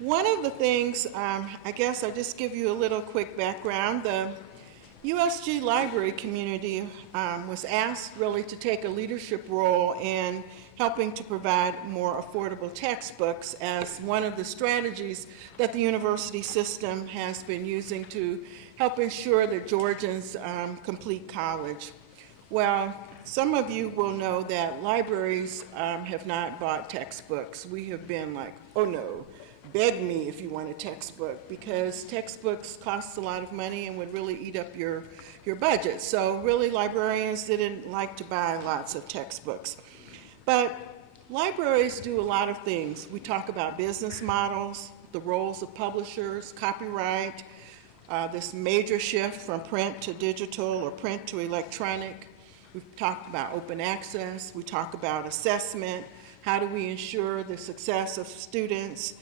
One of the things, I guess I'll just give you a little quick background. The USG library community was asked really to take a leadership role in helping to provide more affordable textbooks as one of the strategies that the university system has been using to help ensure that Georgians complete college. Well, some of you will know that libraries have not bought textbooks. We have been like, oh no, beg me if you want a textbook, because textbooks cost a lot of money and would really eat up your budget. So really librarians didn't like to buy lots of textbooks. But libraries do a lot of things. We talk about business models, the roles of publishers, copyright, this major shift from print to digital or print to electronic. We've talked about open access. We talk about assessment. How do we ensure the success of students?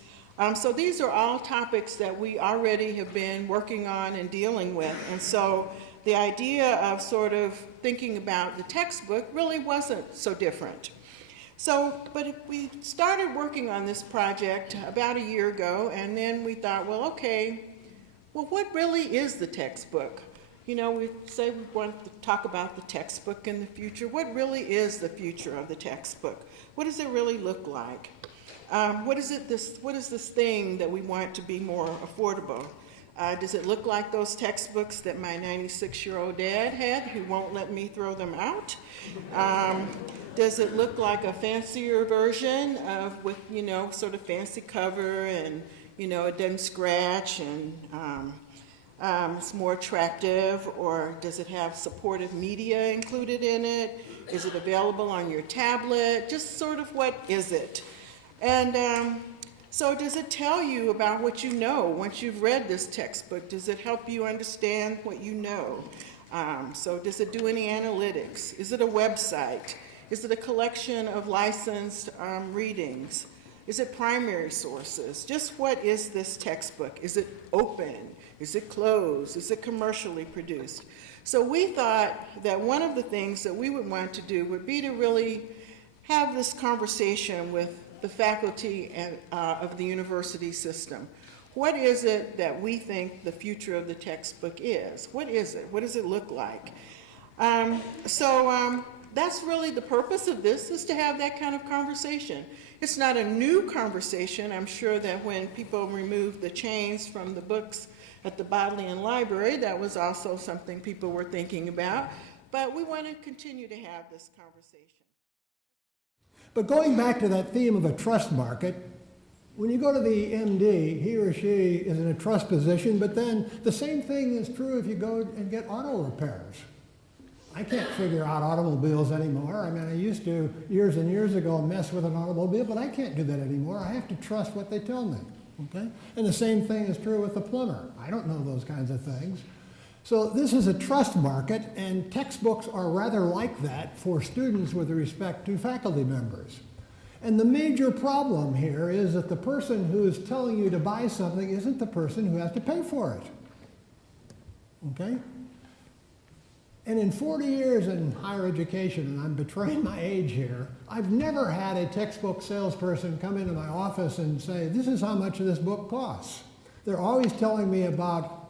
So these are all topics that we already have been working on and dealing with. And so the idea of sort of thinking about the textbook really wasn't so different. But we started working on this project about a year ago, and then we thought, well, okay, well, what really is the textbook? You know, we say we want to talk about the textbook in the future. What really is the future of the textbook? What does it really look like? What is this thing that we want to be more affordable? Does it look like those textbooks that my 96-year-old dad had who won't let me throw them out? Does it look like a fancier version with, sort of fancy cover and, it doesn't scratch and it's more attractive? Or does it have supportive media included in it? Is it available on your tablet? Just sort of what is it? And so does it tell you about what you know once you've read this textbook? Does it help you understand what you know? So does it do any analytics? Is it a website? Is it a collection of licensed readings? Is it primary sources? Just what is this textbook? Is it open? Is it closed? Is it commercially produced? So we thought that one of the things that we would want to do would be to really have this conversation with the faculty of the university system. What is it that we think the future of the textbook is? What is it? What does it look like? That's really the purpose of this, is to have that kind of conversation. It's not a new conversation. I'm sure that when people removed the chains from the books at the Bodleian Library, that was also something people were thinking about. But we want to continue to have this conversation. But going back to that theme of a trust market, when you go to the MD, he or she is in a trust position, but then the same thing is true if you go and get auto repairs. I can't figure out automobiles anymore. I mean, I used to, years and years ago, mess with an automobile, but I can't do that anymore. I have to trust what they tell me, okay? And the same thing is true with the plumber. I don't know those kinds of things. So this is a trust market, and textbooks are rather like that for students with respect to faculty members. And the major problem here is that the person who's telling you to buy something isn't the person who has to pay for it, okay? And in 40 years in higher education, and I'm betraying my age here, I've never had a textbook salesperson come into my office and say, this is how much this book costs. They're always telling me about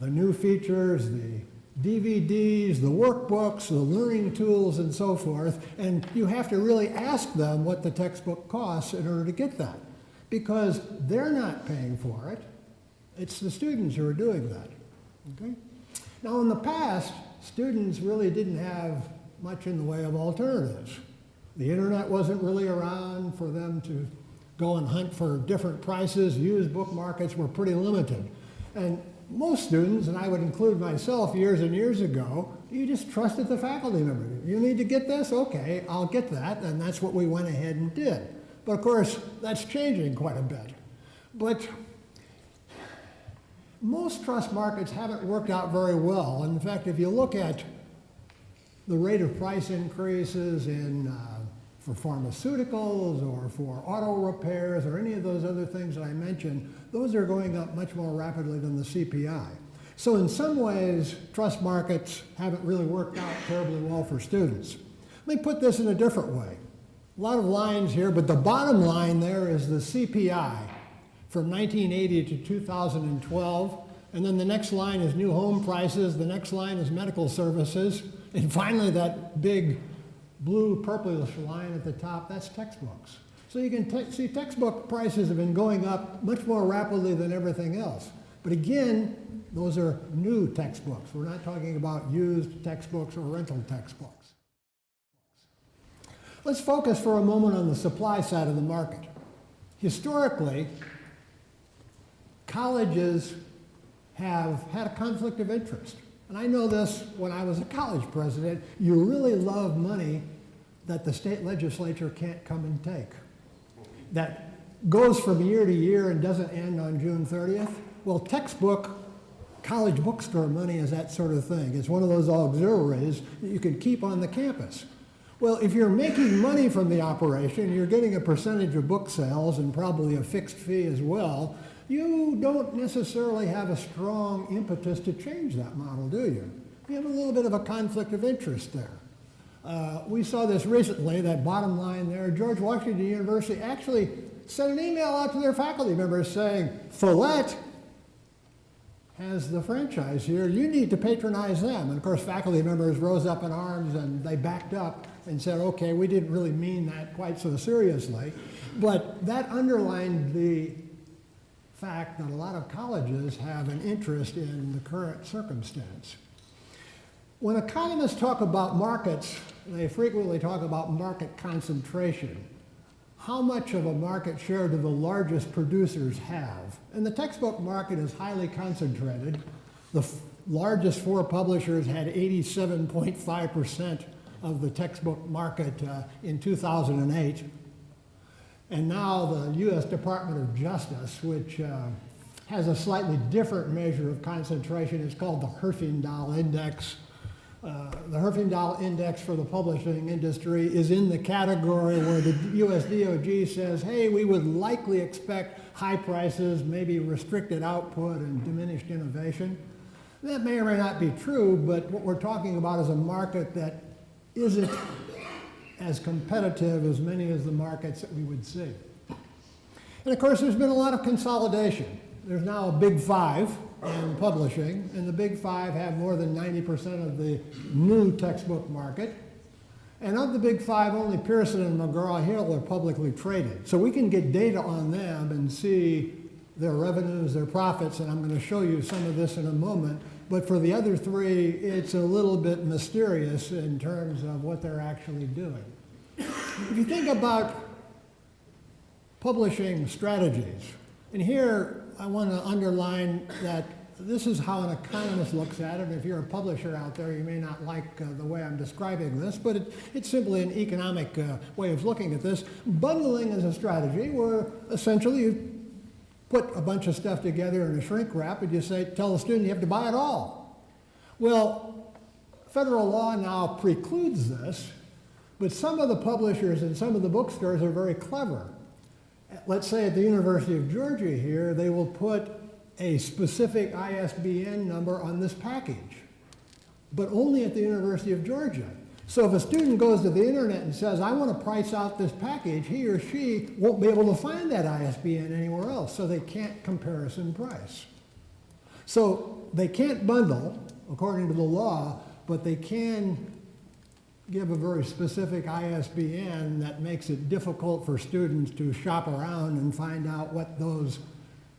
the new features, the DVDs, the workbooks, the learning tools, and so forth, and you have to really ask them what the textbook costs in order to get that, because they're not paying for it. It's the students who are doing that, okay? Now, in the past, students really didn't have much in the way of alternatives. The internet wasn't really around for them to go and hunt for different prices. Used book markets were pretty limited. And most students, and I would include myself years and years ago, you just trusted the faculty member. You need to get this? Okay, I'll get that. And that's what we went ahead and did. But of course, that's changing quite a bit. But most trust markets haven't worked out very well. In fact, if you look at the rate of price increases for pharmaceuticals or for auto repairs or any of those other things that I mentioned, those are going up much more rapidly than the CPI. So in some ways, trust markets haven't really worked out terribly well for students. Let me put this in a different way. A lot of lines here, but the bottom line there is the CPI from 1980 to 2012. And then the next line is new home prices, the next line is medical services, and finally that big blue purplish line at the top, that's textbooks. So you can see textbook prices have been going up much more rapidly than everything else. But again, those are new textbooks. We're not talking about used textbooks or rental textbooks. Let's focus for a moment on the supply side of the market. Historically, colleges have had a conflict of interest. And I know this when I was a college president. You really love money that the state legislature can't come and take. That goes from year to year and doesn't end on June 30th. Well, textbook, college bookstore money is that sort of thing. It's one of those auxiliaries that you can keep on the campus. Well, if you're making money from the operation, you're getting a percentage of book sales and probably a fixed fee as well. You don't necessarily have a strong impetus to change that model, do you? You have a little bit of a conflict of interest there. We saw this recently, that bottom line there. George Washington University actually sent an email out to their faculty members saying, Follett has the franchise here, you need to patronize them. And of course, faculty members rose up in arms and they backed up and said, okay, we didn't really mean that quite so seriously. But that underlined the fact that a lot of colleges have an interest in the current circumstance. When economists talk about markets, they frequently talk about market concentration. How much of a market share do the largest producers have? And the textbook market is highly concentrated. The largest four publishers had 87.5% of the textbook market in 2008. And now the U.S. Department of Justice, which has a slightly different measure of concentration, is called the Herfindahl Index. The Herfindahl Index for the publishing industry is in the category where the U.S. DOJ says, hey, we would likely expect high prices, maybe restricted output and diminished innovation. That may or may not be true, but what we're talking about is a market that isn't as competitive as many of the markets that we would see. And of course, there's been a lot of consolidation. There's now a big five in publishing, and the big five have more than 90% of the new textbook market. And of the big five, only Pearson and McGraw-Hill are publicly traded. So we can get data on them and see their revenues, their profits, and I'm going to show you some of this in a moment. But for the other three, it's a little bit mysterious in terms of what they're actually doing. If you think about publishing strategies, and here I want to underline that this is how an economist looks at it. If you're a publisher out there, you may not like the way I'm describing this, but it's simply an economic way of looking at this. Bundling is a strategy where essentially you put a bunch of stuff together in a shrink wrap and you say, tell the student you have to buy it all. Well, federal law now precludes this, but some of the publishers and some of the bookstores are very clever. Let's say at the University of Georgia here, they will put a specific ISBN number on this package, but only at the University of Georgia. So if a student goes to the internet and says, I want to price out this package, he or she won't be able to find that ISBN anywhere else, so they can't comparison price. So they can't bundle, according to the law, but they can give a very specific ISBN that makes it difficult for students to shop around and find out what those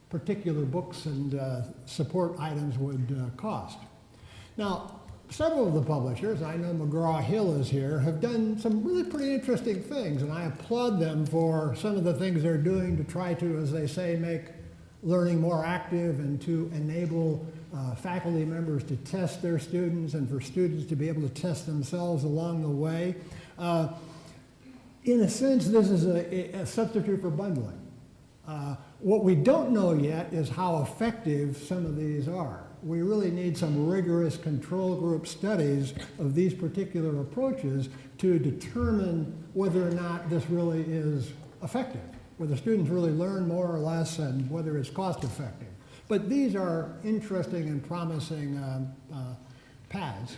particular books and support items would cost. Now, several of the publishers, I know McGraw-Hill is here, have done some really pretty interesting things, and I applaud them for some of the things they're doing to try to, as they say, make learning more active and to enable faculty members to test their students and for students to be able to test themselves along the way. In a sense, this is a substitute for bundling. What we don't know yet is how effective some of these are. We really need some rigorous control group studies of these particular approaches to determine whether or not this really is effective, whether students really learn more or less and whether it's cost effective. But these are interesting and promising paths.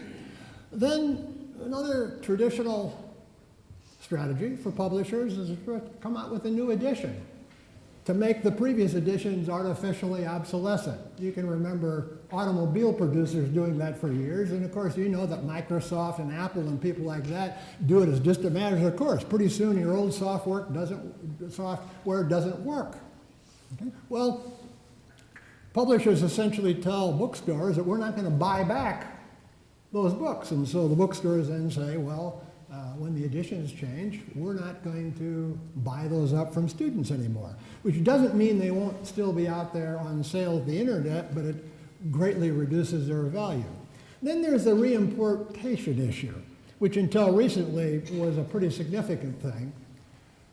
Then another traditional strategy for publishers is to come out with a new edition. to make the previous editions artificially obsolescent. You can remember automobile producers doing that for years, and of course you know that Microsoft and Apple and people like that do it as just a matter of course. Pretty soon your old software doesn't work. Okay? Well, publishers essentially tell bookstores that we're not going to buy back those books, and so the bookstores then say, well, when the editions change, we're not going to buy those up from students anymore, which doesn't mean they won't still be out there on sale at the internet, but it greatly reduces their value. Then there's the reimportation issue, which until recently was a pretty significant thing.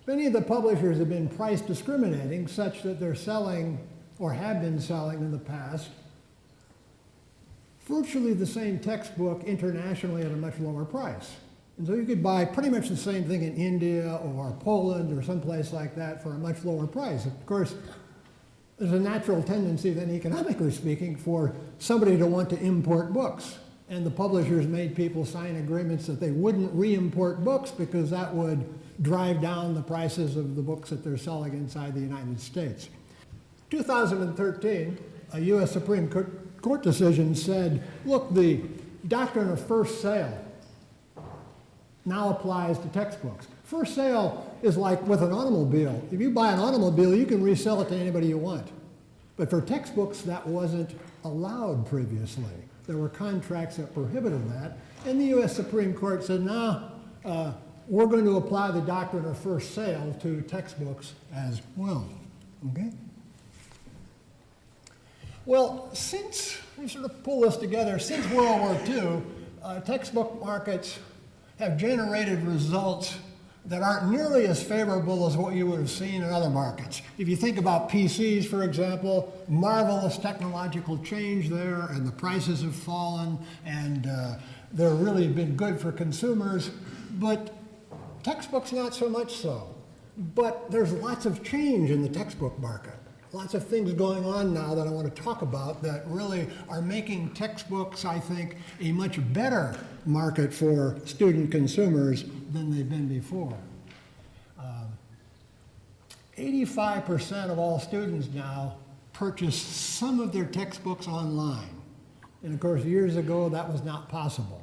Many of the publishers have been price discriminating such that they're selling, or have been selling in the past, virtually the same textbook internationally at a much lower price. And so you could buy pretty much the same thing in India or Poland or someplace like that for a much lower price. Of course, there's a natural tendency then, economically speaking, for somebody to want to import books. And the publishers made people sign agreements that they wouldn't re-import books because that would drive down the prices of the books that they're selling inside the United States. 2013, a U.S. Supreme Court decision said, look, the doctrine of first sale now applies to textbooks. First sale is like with an automobile. If you buy an automobile, you can resell it to anybody you want. But for textbooks, that wasn't allowed previously. There were contracts that prohibited that. And the U.S. Supreme Court said, no, we're going to apply the doctrine of first sale to textbooks as well. Okay? Well, since, we sort of pull this together, since World War II, textbook markets have generated results that aren't nearly as favorable as what you would have seen in other markets. If you think about PCs, for example, marvelous technological change there, and the prices have fallen, and they're really been good for consumers, but textbooks not so much so. But there's lots of change in the textbook market. Lots of things going on now that I want to talk about that really are making textbooks, I think, a much better market for student consumers than they've been before. 85% of all students now purchase some of their textbooks online. And of course, years ago, that was not possible.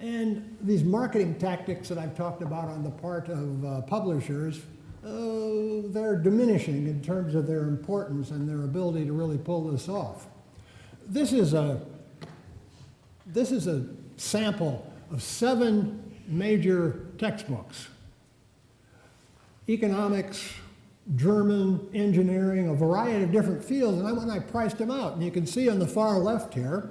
And these marketing tactics that I've talked about on the part of publishers, they're diminishing in terms of their importance and their ability to really pull this off. This is a sample of 7 major textbooks: economics, German, engineering, a variety of different fields, and I priced them out. And you can see on the far left here,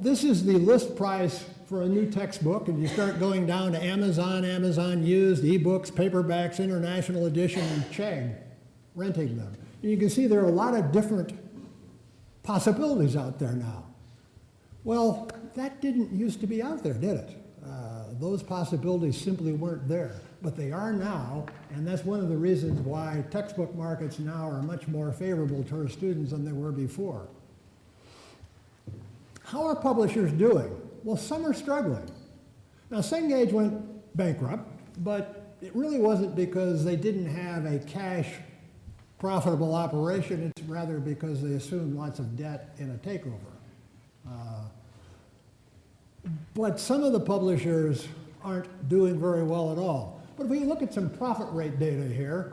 this is the list price for a new textbook, and you start going down to Amazon, Amazon used, ebooks, paperbacks, international edition, and Chegg, renting them. And you can see there are a lot of different possibilities out there now. Well, that didn't used to be out there, did it? Those possibilities simply weren't there, but they are now, and that's one of the reasons why textbook markets now are much more favorable to our students than they were before. How are publishers doing? Well, some are struggling. Now, Cengage went bankrupt, but it really wasn't because they didn't have a cash profitable operation. It's rather because they assumed lots of debt in a takeover. But some of the publishers aren't doing very well at all. But if we look at some profit rate data here,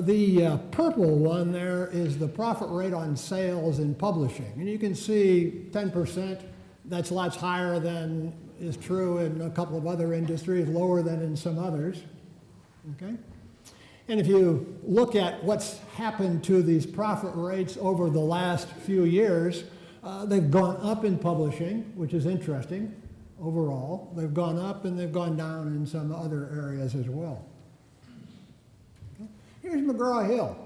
the purple one there is the profit rate on sales in publishing. And you can see 10%. That's lots higher than is true in a couple of other industries, lower than in some others. Okay? And if you look at what's happened to these profit rates over the last few years, they've gone up in publishing, which is interesting overall. They've gone up and they've gone down in some other areas as well. Okay? Here's McGraw-Hill.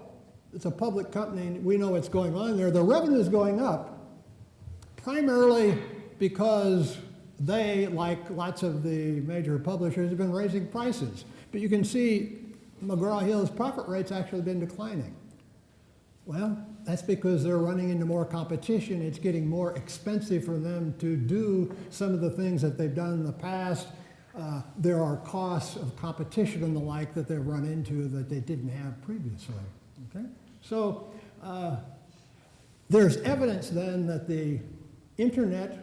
It's a public company. We know what's going on there. The revenue is going up primarily because they, like lots of the major publishers, have been raising prices. But you can see McGraw-Hill's profit rate's actually been declining. Well, that's because they're running into more competition. It's getting more expensive for them to do some of the things that they've done in the past. There are costs of competition and the like that they've run into that they didn't have previously. Okay? So there's evidence then that the internet,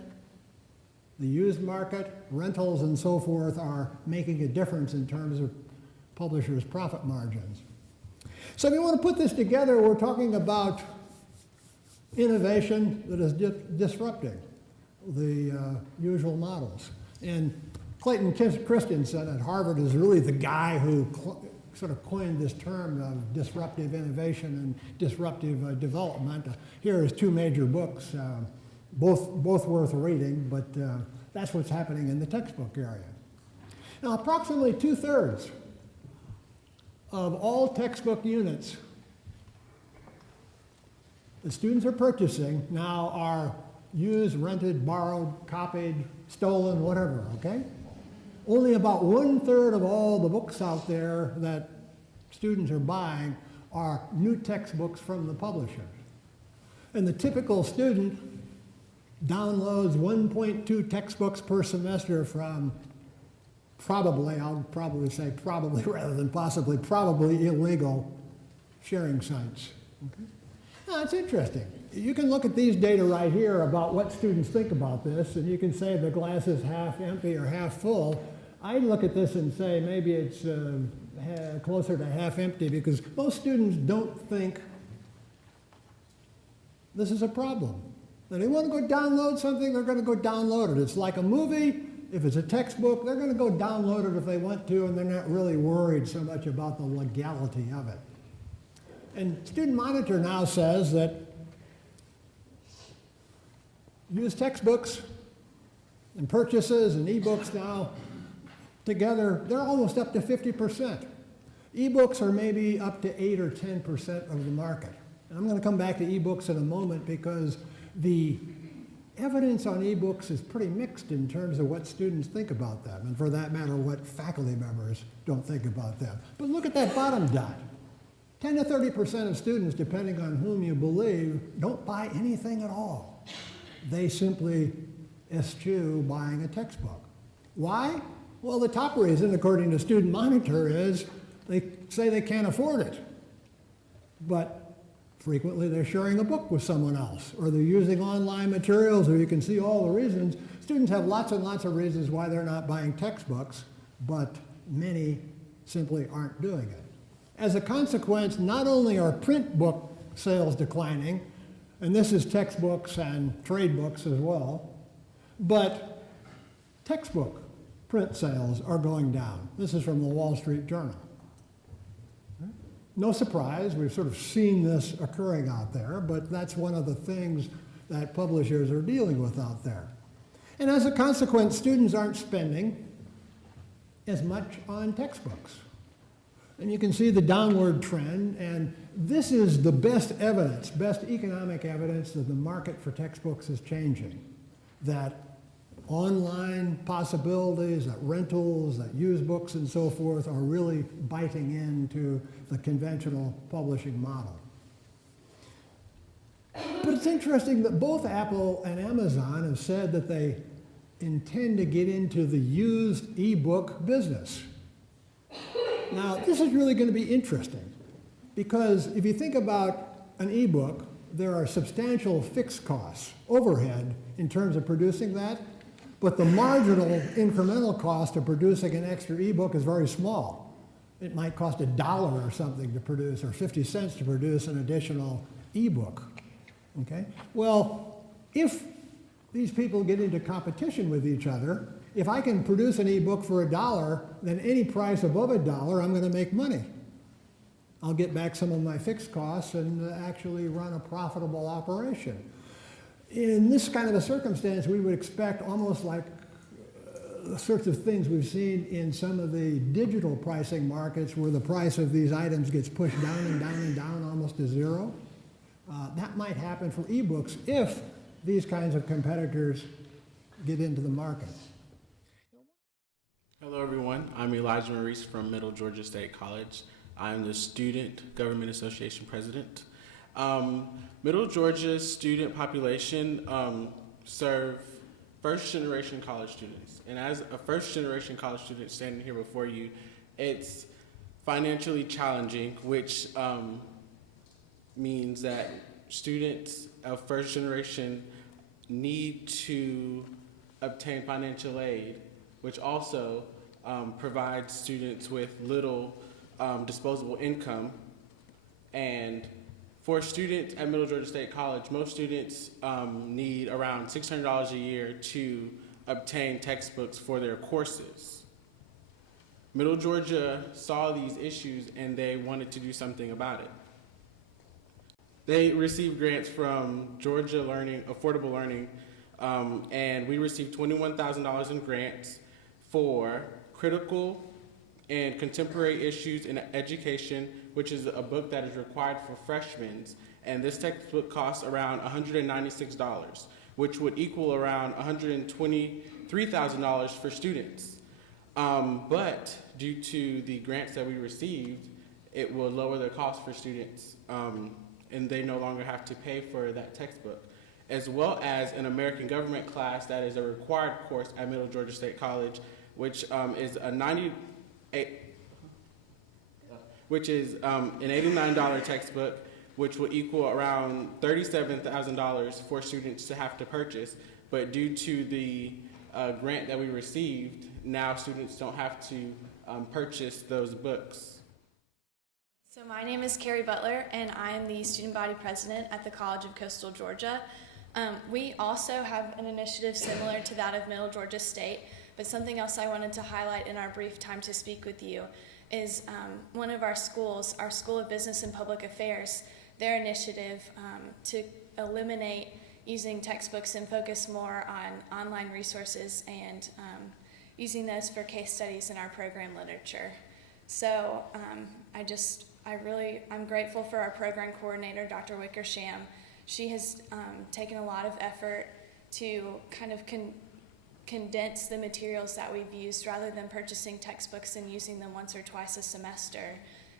the used market, rentals and so forth are making a difference in terms of publishers' profit margins. So if you want to put this together, we're talking about innovation that is disrupting the usual models. And Clayton Christensen at Harvard is really the guy who sort of coined this term of disruptive innovation and disruptive development. Here is two major books, both worth reading, but that's what's happening in the textbook area. Now, approximately 2/3 of all textbook units the students are purchasing now are used, rented, borrowed, copied, stolen, whatever, okay? Only about 1/3 of all the books out there that students are buying are new textbooks from the publishers. And the typical student downloads 1.2 textbooks per semester from probably, I'll probably say probably rather than possibly, probably illegal sharing sites. Okay? Now, it's interesting. You can look at these data right here about what students think about this, and you can say the glass is half empty or half full. I look at this and say maybe it's closer to half empty because most students don't think this is a problem. When they want to go download something, they're going to go download it. It's like a movie. If it's a textbook, they're going to go download it if they want to, and they're not really worried so much about the legality of it. And Student Monitor now says that used textbooks and purchases and ebooks now together, they're almost up to 50%. Ebooks are maybe up to 8 or 10% of the market. And I'm going to come back to ebooks in a moment because the evidence on ebooks is pretty mixed in terms of what students think about them, and for that matter, what faculty members don't think about them. But look at that bottom dot. 10 to 30% of students, depending on whom you believe, don't buy anything at all. They simply eschew buying a textbook. Why? Well, the top reason, according to Student Monitor, is they say they can't afford it. But frequently they're sharing a book with someone else, or they're using online materials, or you can see all the reasons. Students have lots and lots of reasons why they're not buying textbooks, but many simply aren't doing it. As a consequence, not only are print book sales declining, and this is textbooks and trade books as well, but textbook print sales are going down. This is from the Wall Street Journal. No surprise, we've sort of seen this occurring out there, but that's one of the things that publishers are dealing with out there. And as a consequence, students aren't spending as much on textbooks. And you can see the downward trend, and this is the best evidence, best economic evidence that the market for textbooks is changing. That online possibilities, that rentals, that used books and so forth are really biting into the conventional publishing model. But it's interesting that both Apple and Amazon have said that they intend to get into the used ebook business. Now, this is really going to be interesting because if you think about an ebook, there are substantial fixed costs, overhead, in terms of producing that, but the marginal incremental cost of producing an extra ebook is very small. It might cost $1 or something to produce, or 50 cents to produce an additional ebook. Okay? Well, if these people get into competition with each other, if I can produce an ebook for $1, then any price above $1, I'm going to make money. I'll get back some of my fixed costs and actually run a profitable operation. In this kind of a circumstance, we would expect almost like the sorts of things we've seen in some of the digital pricing markets where the price of these items gets pushed down and down and down almost to zero. That might happen for ebooks if these kinds of competitors get into the market. Hello, everyone. I'm Elijah Maurice from Middle Georgia State College. I'm the Student Government Association President. Middle Georgia's student population serve first-generation college students. And as a first-generation college student standing here before you, it's financially challenging, which means that students of first generation need to obtain financial aid, which also provides students with little disposable income. And for students at Middle Georgia State College, most students need around $600 a year to obtain textbooks for their courses. Middle Georgia saw these issues and they wanted to do something about it. They received grants from Georgia Learning, Affordable Learning, and we received $21,000 in grants for critical and contemporary issues in education, which is a book that is required for freshmen. And this textbook costs around $196, which would equal around $123,000 for students. But due to the grants that we received, it will lower the cost for students, and they no longer have to pay for that textbook, as well as an American government class that is a required course at Middle Georgia State College, which is an $89 textbook, which will equal around $37,000 for students to have to purchase. But due to the grant that we received, now students don't have to purchase those books. So my name is Kari Butler, and I am the student body president at the College of Coastal Georgia. We also have an initiative similar to that of Middle Georgia State, but something else I wanted to highlight in our brief time to speak with you is one of our schools, our School of Business and Public Affairs, their initiative to eliminate using textbooks and focus more on online resources and using those for case studies in our program literature. So I'm grateful for our program coordinator, Dr. Wickersham. She has taken a lot of effort to kind of condense the materials that we've used rather than purchasing textbooks and using them once or twice a semester,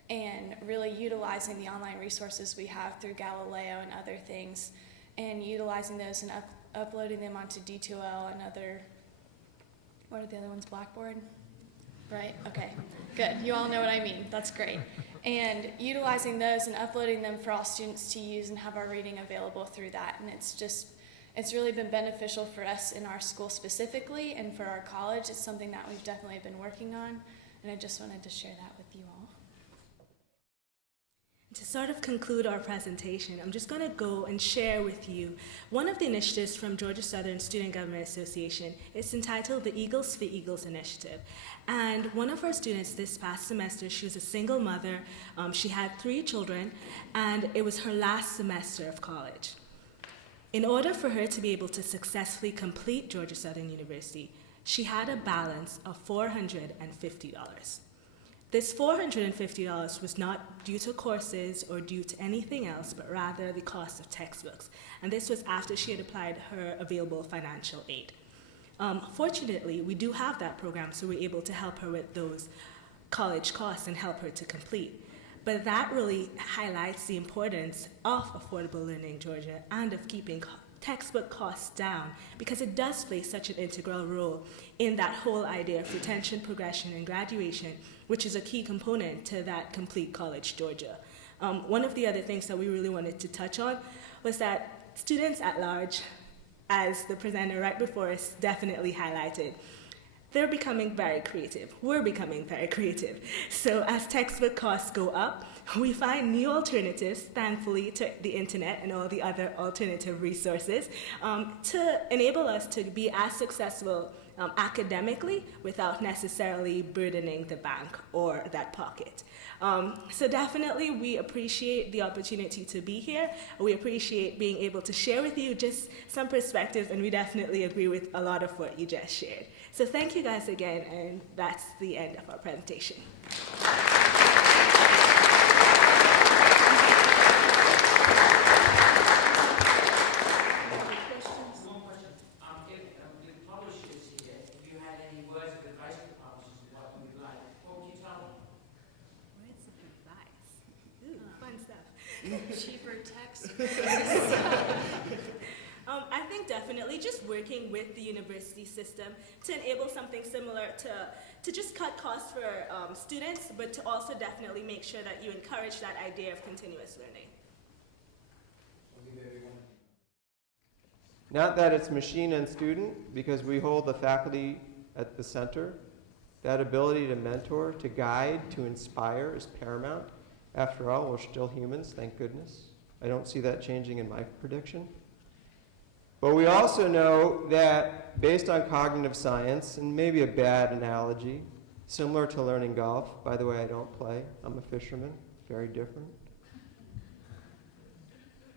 and really utilizing the online resources we have through Galileo and other things, and utilizing those and uploading them onto D2L and other, what are the other ones, Blackboard? Right, okay, good. You all know what I mean, that's great. And utilizing those and uploading them for all students to use and have our reading available through that. And it's really been beneficial for us in our school specifically, and for our college. It's something that we've definitely been working on, and I just wanted to share that with you all. To sort of conclude our presentation, I'm just going to go and share with you one of the initiatives from Georgia Southern Student Government Association. It's entitled the Eagles for Eagles Initiative. And one of our students this past semester, she was a single mother. She had 3 children, and it was her last semester of college. In order for her to be able to successfully complete Georgia Southern University, she had a balance of $450. This $450 was not due to courses or due to anything else, but rather the cost of textbooks. And this was after she had applied her available financial aid. Fortunately, we do have that program, so we're able to help her with those college costs and help her to complete. But that really highlights the importance of affordable learning in Georgia and of keeping textbook costs down, because it does play such an integral role in that whole idea of retention, progression, and graduation, which is a key component to that complete college Georgia. One of the other things that we really wanted to touch on was that students at large, as the presenter right before us definitely highlighted, they're becoming very creative. We're becoming very creative. So as textbook costs go up, we find new alternatives, thankfully, to the internet and all the other alternative resources to enable us to be as successful academically without necessarily burdening the bank or that pocket. So definitely we appreciate the opportunity to be here. We appreciate being able to share with you just some perspectives, and we definitely agree with a lot of what you just shared. So thank you guys again, and that's the end of our presentation. Cheaper text. I think definitely just working with the university system to enable something similar to just cut costs for students, but to also definitely make sure that you encourage that idea of continuous learning. Not that it's machine and student, because we hold the faculty at the center. That ability to mentor, to guide, to inspire is paramount. After all, we're still humans, thank goodness. I don't see that changing in my prediction. But we also know that based on cognitive science, and maybe a bad analogy, similar to learning golf. By the way, I don't play. I'm a fisherman. Very different.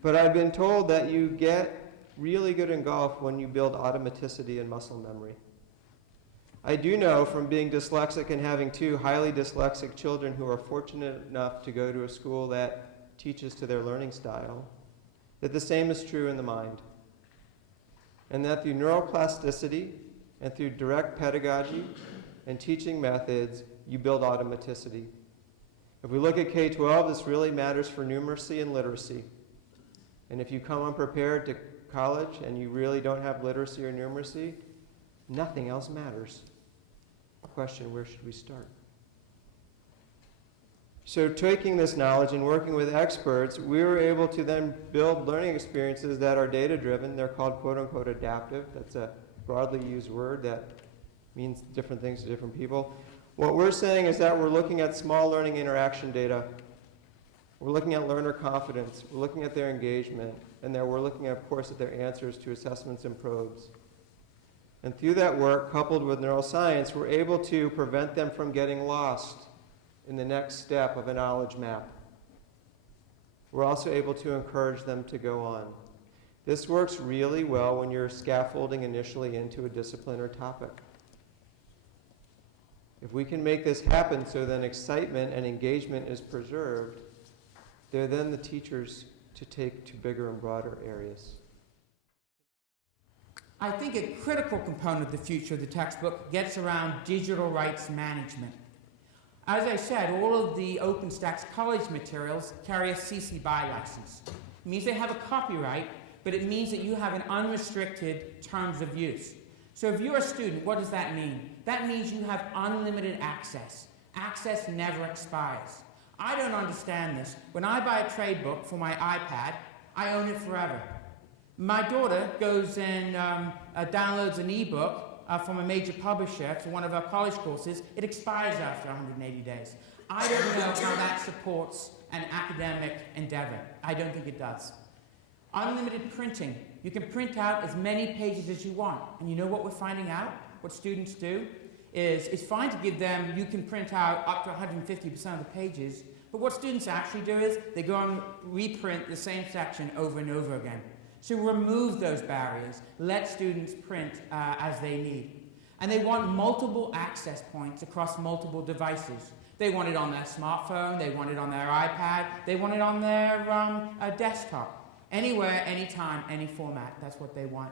But I've been told that you get really good in golf when you build automaticity and muscle memory. I do know from being dyslexic and having two highly dyslexic children who are fortunate enough to go to a school that teaches to their learning style, that the same is true in the mind. And that through neuroplasticity and through direct pedagogy and teaching methods, you build automaticity. If we look at K-12, this really matters for numeracy and literacy. And if you come unprepared to college and you really don't have literacy or numeracy, nothing else matters. Question, where should we start? So taking this knowledge and working with experts, we were able to then build learning experiences that are data-driven. They're called quote-unquote adaptive. That's a broadly used word that means different things to different people. What we're saying is that we're looking at small learning interaction data. We're looking at learner confidence. We're looking at their engagement. And then we're looking, of course, at their answers to assessments and probes. And through that work, coupled with neuroscience, we're able to prevent them from getting lost in the next step of a knowledge map. We're also able to encourage them to go on. This works really well when you're scaffolding initially into a discipline or topic. If we can make this happen so then excitement and engagement is preserved, they're then the teachers to take to bigger and broader areas. I think a critical component of the future of the textbook gets around digital rights management. As I said, all of the OpenStax college materials carry a CC BY license. It means they have a copyright, but it means that you have an unrestricted terms of use. So if you're a student, what does that mean? That means you have unlimited access. Access never expires. I don't understand this. When I buy a trade book for my iPad, I own it forever. My daughter goes and downloads an ebook from a major publisher for one of our college courses. It expires after 180 days. I don't know how that supports an academic endeavor. I don't think it does. Unlimited printing. You can print out as many pages as you want. And you know what we're finding out? What students do is it's fine to give them, you can print out up to 150% of the pages, but what students actually do is they go and reprint the same section over and over again. So remove those barriers. Let students print as they need. And they want multiple access points across multiple devices. They want it on their smartphone, they want it on their iPad, they want it on their desktop. Anywhere, anytime, any format, that's what they want.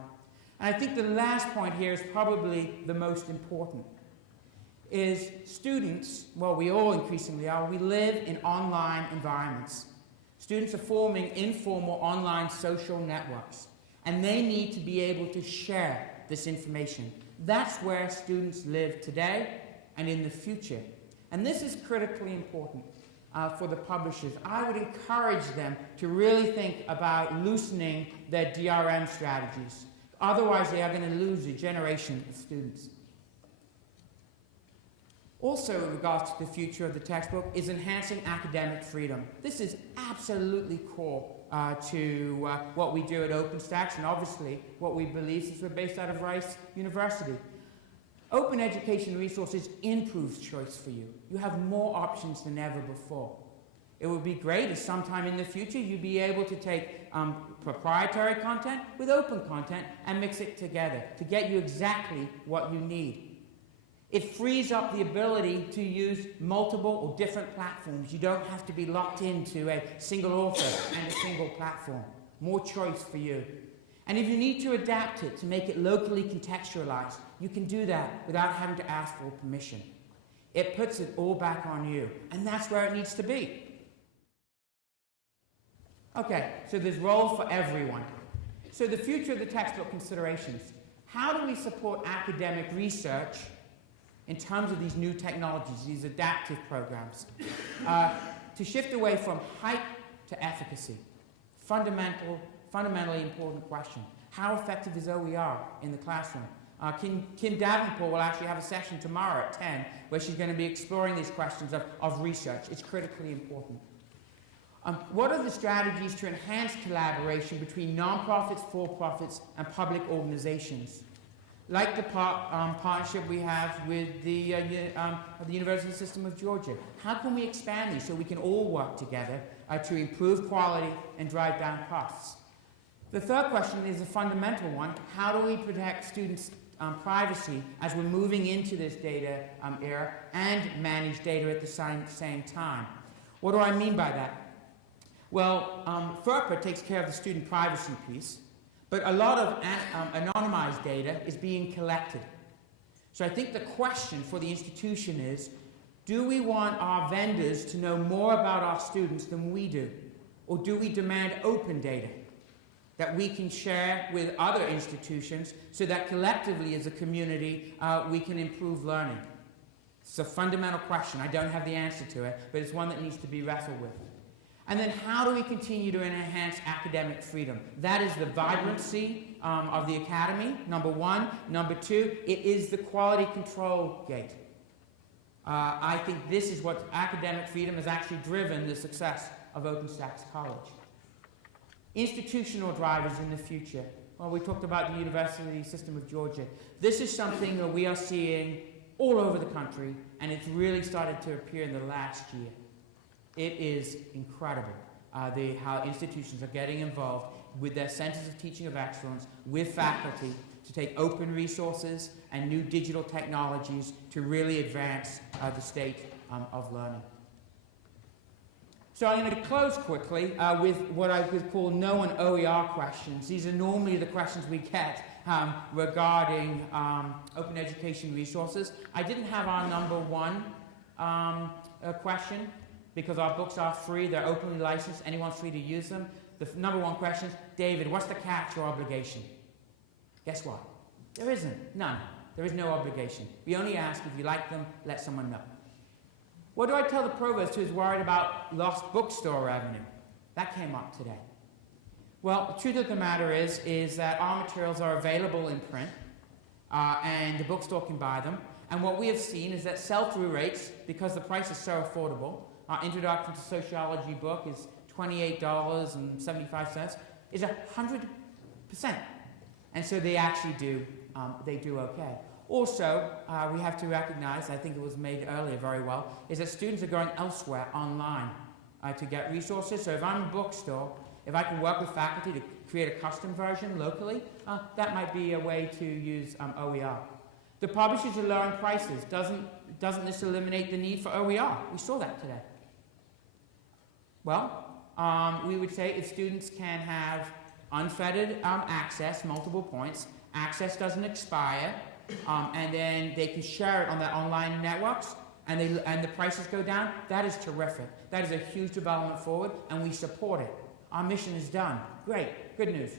And I think the last point here is probably the most important, is students, well, we all increasingly are, we live in online environments. Students are forming informal online social networks, and they need to be able to share this information. That's where students live today and in the future. And this is critically important for the publishers. I would encourage them to really think about loosening their DRM strategies. Otherwise, they are going to lose a generation of students. Also, in regards to the future of the textbook, is enhancing academic freedom. This is absolutely core to what we do at OpenStax, and obviously what we believe, since we're based out of Rice University. Open education resources improves choice for you. You have more options than ever before. It would be great if sometime in the future you'd be able to take proprietary content with open content and mix it together to get you exactly what you need. It frees up the ability to use multiple or different platforms. You don't have to be locked into a single author and a single platform. More choice for you. And if you need to adapt it to make it locally contextualized, you can do that without having to ask for permission. It puts it all back on you, and that's where it needs to be. Okay, so there's roles for everyone. So the future of the textbook considerations. How do we support academic research in terms of these new technologies, these adaptive programs, to shift away from hype to efficacy, fundamental fundamentally important question. How effective is OER in the classroom? Kim Davenport will actually have a session tomorrow at 10 where she's going to be exploring these questions of research. It's critically important. What are the strategies to enhance collaboration between nonprofits, for-profits, and public organizations? Like the partnership we have with the University System of Georgia. How can we expand these so we can all work together to improve quality and drive down costs? The third question is a fundamental one. How do we protect students' privacy as we're moving into this data era and manage data at the same time? What do I mean by that? Well, FERPA takes care of the student privacy piece, but a lot of anonymized data is being collected. So I think the question for the institution is, do we want our vendors to know more about our students than we do? Or do we demand open data that we can share with other institutions so that collectively as a community we can improve learning? It's a fundamental question. I don't have the answer to it, but it's one that needs to be wrestled with. And then how do we continue to enhance academic freedom? That is the vibrancy of the academy, number one. Number two, it is the quality control gate. I think this is what academic freedom has actually driven the success of OpenStax College. Institutional drivers in the future. Well, we talked about the University System of Georgia. This is something that we are seeing all over the country, and it's really started to appear in the last year. It is incredible how institutions are getting involved with their centers of teaching of excellence, with faculty, to take open resources and new digital technologies to really advance the state of learning. So I'm going to close quickly with what I would call no and OER questions. These are normally the questions we get regarding open education resources. I didn't have our number one question, because our books are free, they're openly licensed, anyone's free to use them. The number one question is, David, what's the catch or obligation? Guess what? There isn't. None. There is no obligation. We only ask if you like them, let someone know. What do I tell the provost who's worried about lost bookstore revenue? That came up today. Well, the truth of the matter is that our materials are available in print, and the bookstore can buy them. And what we have seen is that sell-through rates, because the price is so affordable, our Introduction to Sociology book is $28.75, is 100%. And so they actually do okay. Also, we have to recognize, I think it was made earlier very well, is that students are going elsewhere online to get resources. So if I'm a bookstore, if I can work with faculty to create a custom version locally, that might be a way to use OER. The publishers are lowering prices. Doesn't this eliminate the need for OER? We saw that today. Well, we would say if students can have unfettered access, multiple points, access doesn't expire, and then they can share it on their online networks, and the prices go down, that is terrific. That is a huge development forward, and we support it. Our mission is done. Great, good news.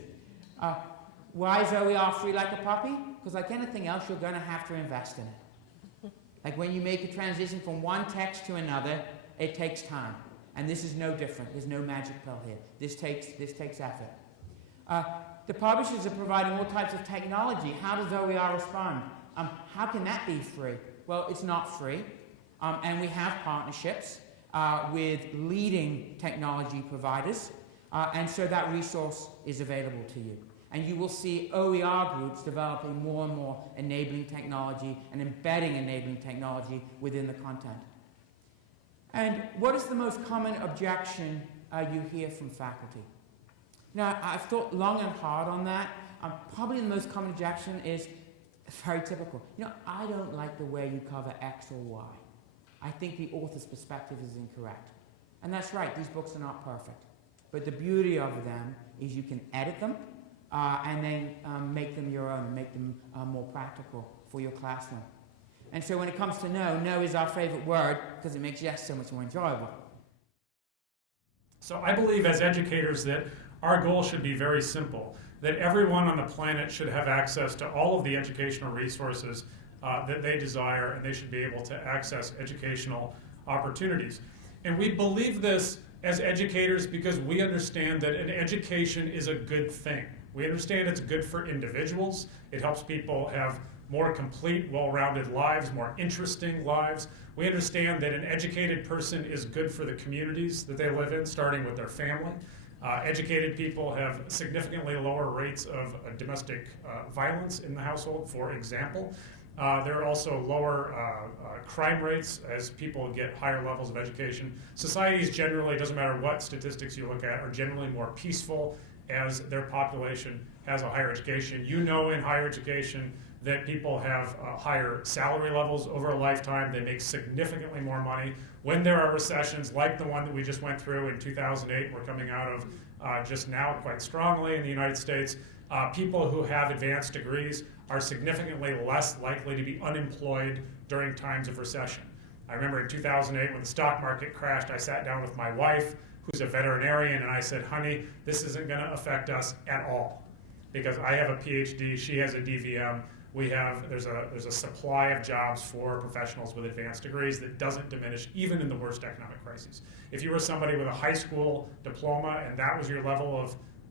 Why is OER free like a puppy? Because like anything else, you're going to have to invest in it. Like when you make a transition from one text to another, it takes time. And this is no different. There's no magic pill here. This takes effort. The publishers are providing all types of technology. How does OER respond? How can that be free? Well, it's not free. And we have partnerships with leading technology providers. And so that resource is available to you. And you will see OER groups developing more and more enabling technology and embedding enabling technology within the content. And what is the most common objection you hear from faculty? Now, I've thought long and hard on that. Probably the most common objection is very typical. I don't like the way you cover X or Y. I think the author's perspective is incorrect. And that's right, these books are not perfect. But the beauty of them is you can edit them and then make them your own and make them more practical for your classroom. And so when it comes to no is our favorite word because it makes yes so much more enjoyable. So I believe as educators that our goal should be very simple, that everyone on the planet should have access to all of the educational resources that they desire, and they should be able to access educational opportunities. And we believe this as educators because we understand that an education is a good thing. We understand it's good for individuals. It helps people have more complete, well-rounded lives, more interesting lives. We understand that an educated person is good for the communities that they live in, starting with their family. Educated people have significantly lower rates of domestic violence in the household, for example. There are also lower crime rates as people get higher levels of education. Societies generally, doesn't matter what statistics you look at, are generally more peaceful as their population has a higher education. You know in higher education that people have higher salary levels over a lifetime. They make significantly more money. When there are recessions like the one that we just went through in 2008, we're coming out of just now quite strongly in the United States, people who have advanced degrees are significantly less likely to be unemployed during times of recession. I remember in 2008 when the stock market crashed, I sat down with my wife, who's a veterinarian, and I said, honey, this isn't going to affect us at all because I have a PhD, she has a DVM. There's a supply of jobs for professionals with advanced degrees that doesn't diminish even in the worst economic crises. If you were somebody with a high school diploma and that was your level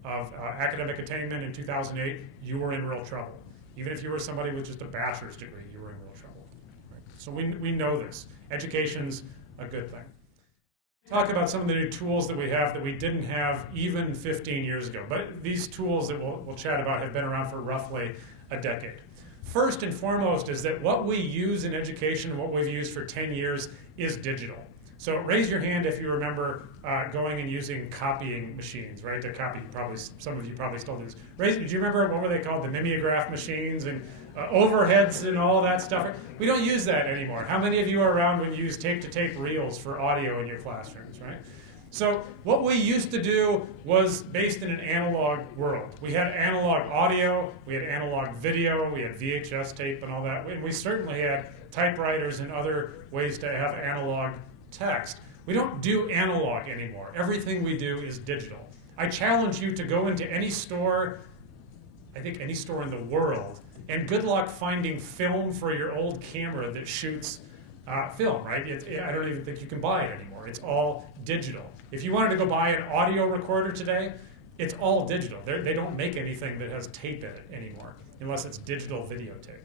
of academic attainment in 2008, you were in real trouble. Even if you were somebody with just a bachelor's degree, you were in real trouble. Right? So we know this. Education's a good thing. Talk about some of the new tools that we have that we didn't have even 15 years ago. But these tools that we'll chat about have been around for roughly a decade. First and foremost is that what we use in education, what we've used for 10 years, is digital. So raise your hand if you remember going and using copying machines, right? To copy, some of you probably still do this. Do you remember, what were they called? The mimeograph machines and overheads and all that stuff? We don't use that anymore. How many of you are around when you use tape-to-tape reels for audio in your classrooms, right? So what we used to do was based in an analog world. We had analog audio, we had analog video, we had VHS tape and all that. And we certainly had typewriters and other ways to have analog text. We don't do analog anymore. Everything we do is digital. I challenge you to go into any store, I think any store in the world, and good luck finding film for your old camera that shoots film, right? I don't even think you can buy it anymore. It's all digital. If you wanted to go buy an audio recorder today, it's all digital. They don't make anything that has tape in it anymore, unless it's digital videotape,